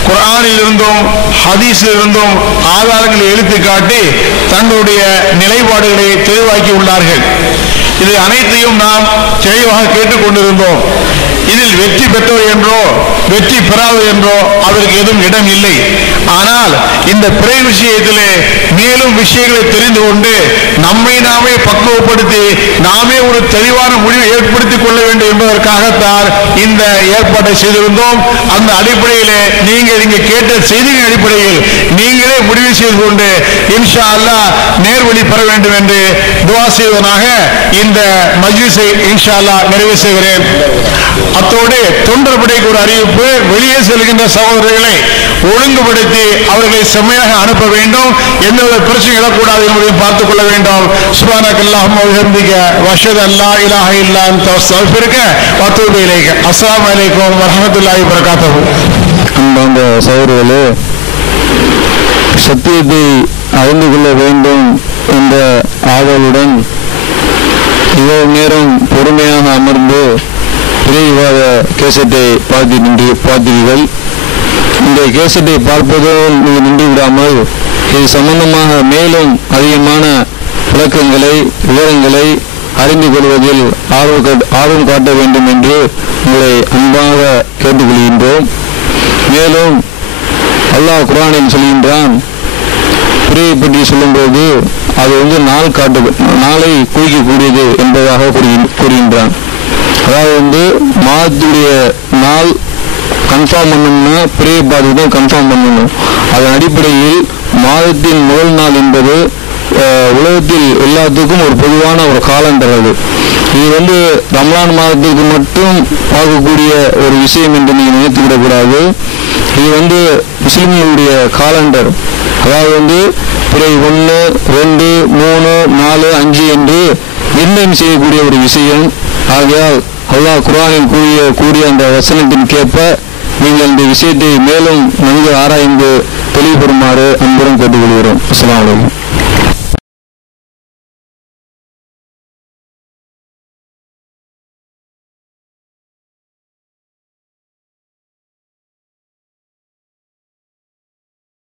குர்ஆனில் இருந்தும் ஹதீஸில் இருந்தும் ஆதாரங்களை எடுத்து காட்டி தங்களுடைய நிலைப்பாடுகளை தெளிவாக்கி உள்ளார்கள். இது அனைத்தையும் நாம் தெளிவாக கேட்டுக்கொண்டிருந்தோம். இதில் வெற்றி பெற்றவர் என்றோ வெற்றி பெறாது என்றோ அதற்கு எதுவும் இடம் இல்லை. ஆனால் இந்த பிறை விஷயத்திலே மேலும் விஷயங்களை தெரிந்து கொண்டு நம்மை நாமே பக்குவப்படுத்தி நாமே ஒரு தெளிவான முடிவை ஏற்படுத்திக் கொள்ள வேண்டும் என்பதற்காகத்தான் இந்த ஏற்பாட்டை செய்திருந்தோம். அந்த அடிப்படையிலே நீங்கள் இங்கே கேட்ட செய்தியின் அடிப்படையில் நீங்களே முடிவு செய்து கொண்டு இன்ஷா அல்லாஹ் நேர்வழி பெற வேண்டும் என்று துஆ செய்வதனாக இந்த மஜ்லிஸை இன்ஷா அல்லாஹ் நிறைவு செய்கிறேன். அத்தோடு தொண்டர்படைக்கு ஒரு அறிவிப்பு. வெளியே செல்கின்ற சகோதரர்களை ஒழுங்குபடுத்தி அவர்களை செம்மையாக அனுப்ப வேண்டும். எந்த ஒரு பிரச்சனை எழக்கூடாது என்பதையும் பார்த்துக் கொள்ள வேண்டும். சுப்ஹானக அல்லாஹும்ம வ பிஹம்திக வ அஷ்ஹது அன் லா இலாஹ இல்லா அன்த அஸ்தக்ஃபிருக வ அத்தூபு இலைக. அஸ்ஸலாமு அலைக்கும் வ ரஹ்மத்துல்லாஹி வ பரகாத்துஹு. அன்பார்ந்த சகோதரர்களே, சத்தியத்தை அறிந்து கொள்ள வேண்டும் என்ற ஆவலுடன் இவ்வளவு நேரம் பொறுமையாக அமர்ந்து விவாத கேசட்டை பார்த்தீர்கள். இந்த கேசட்டை பார்ப்பதோடு நீங்கள் நின்று விடாமல் இது சம்பந்தமாக மேலும் அதிகமான விளக்கங்களை விவரங்களை அறிந்து கொள்வதில் ஆர்வம் காட்ட வேண்டும் என்று உங்களை அன்பாக கேட்டுக்கொள்கின்றோம். மேலும் அல்லாஹ் குர்ஆனில் சொல்கின்றான், பிறையை பற்றி சொல்லும்போது அது நாளை குறிக்கக்கூடியது என்பதாக கூறுகின்றான். அதாவது மாதத்துடைய நாள் கன்ஃபார்ம் பண்ணணும்னா பிறையை பார்த்து தான் கன்ஃபார்ம் பண்ணணும். அதன் அடிப்படையில் மாதத்தின் முதல் நாள் என்பது உலகத்தில் எல்லாத்துக்கும் ஒரு பொதுவான ஒரு காலண்டர். இது ரமலான் மாதத்துக்கு மட்டும் பார்க்கக்கூடிய ஒரு விஷயம் என்று நீங்கள் நினைத்துவிடக்கூடாது. இது முஸ்லிம்களுடைய காலண்டர். அதாவது பிறை 1, 2, 3, 4, 5 என்று நிர்ணயம் செய்யக்கூடிய ஒரு விஷயம். ஆகையால் அல்லாஹ் குர்ஆனில் கூறிய அந்த வசனத்தின் கேட்ப நீங்கள் இந்த விஷயத்தை மேலும் நன்கு ஆராய்ந்து தெளிவுபெறுமாறு அன்புடன் கேட்டுக்கொள்கிறோம். அஸ்ஸலாமு அலைக்கும்.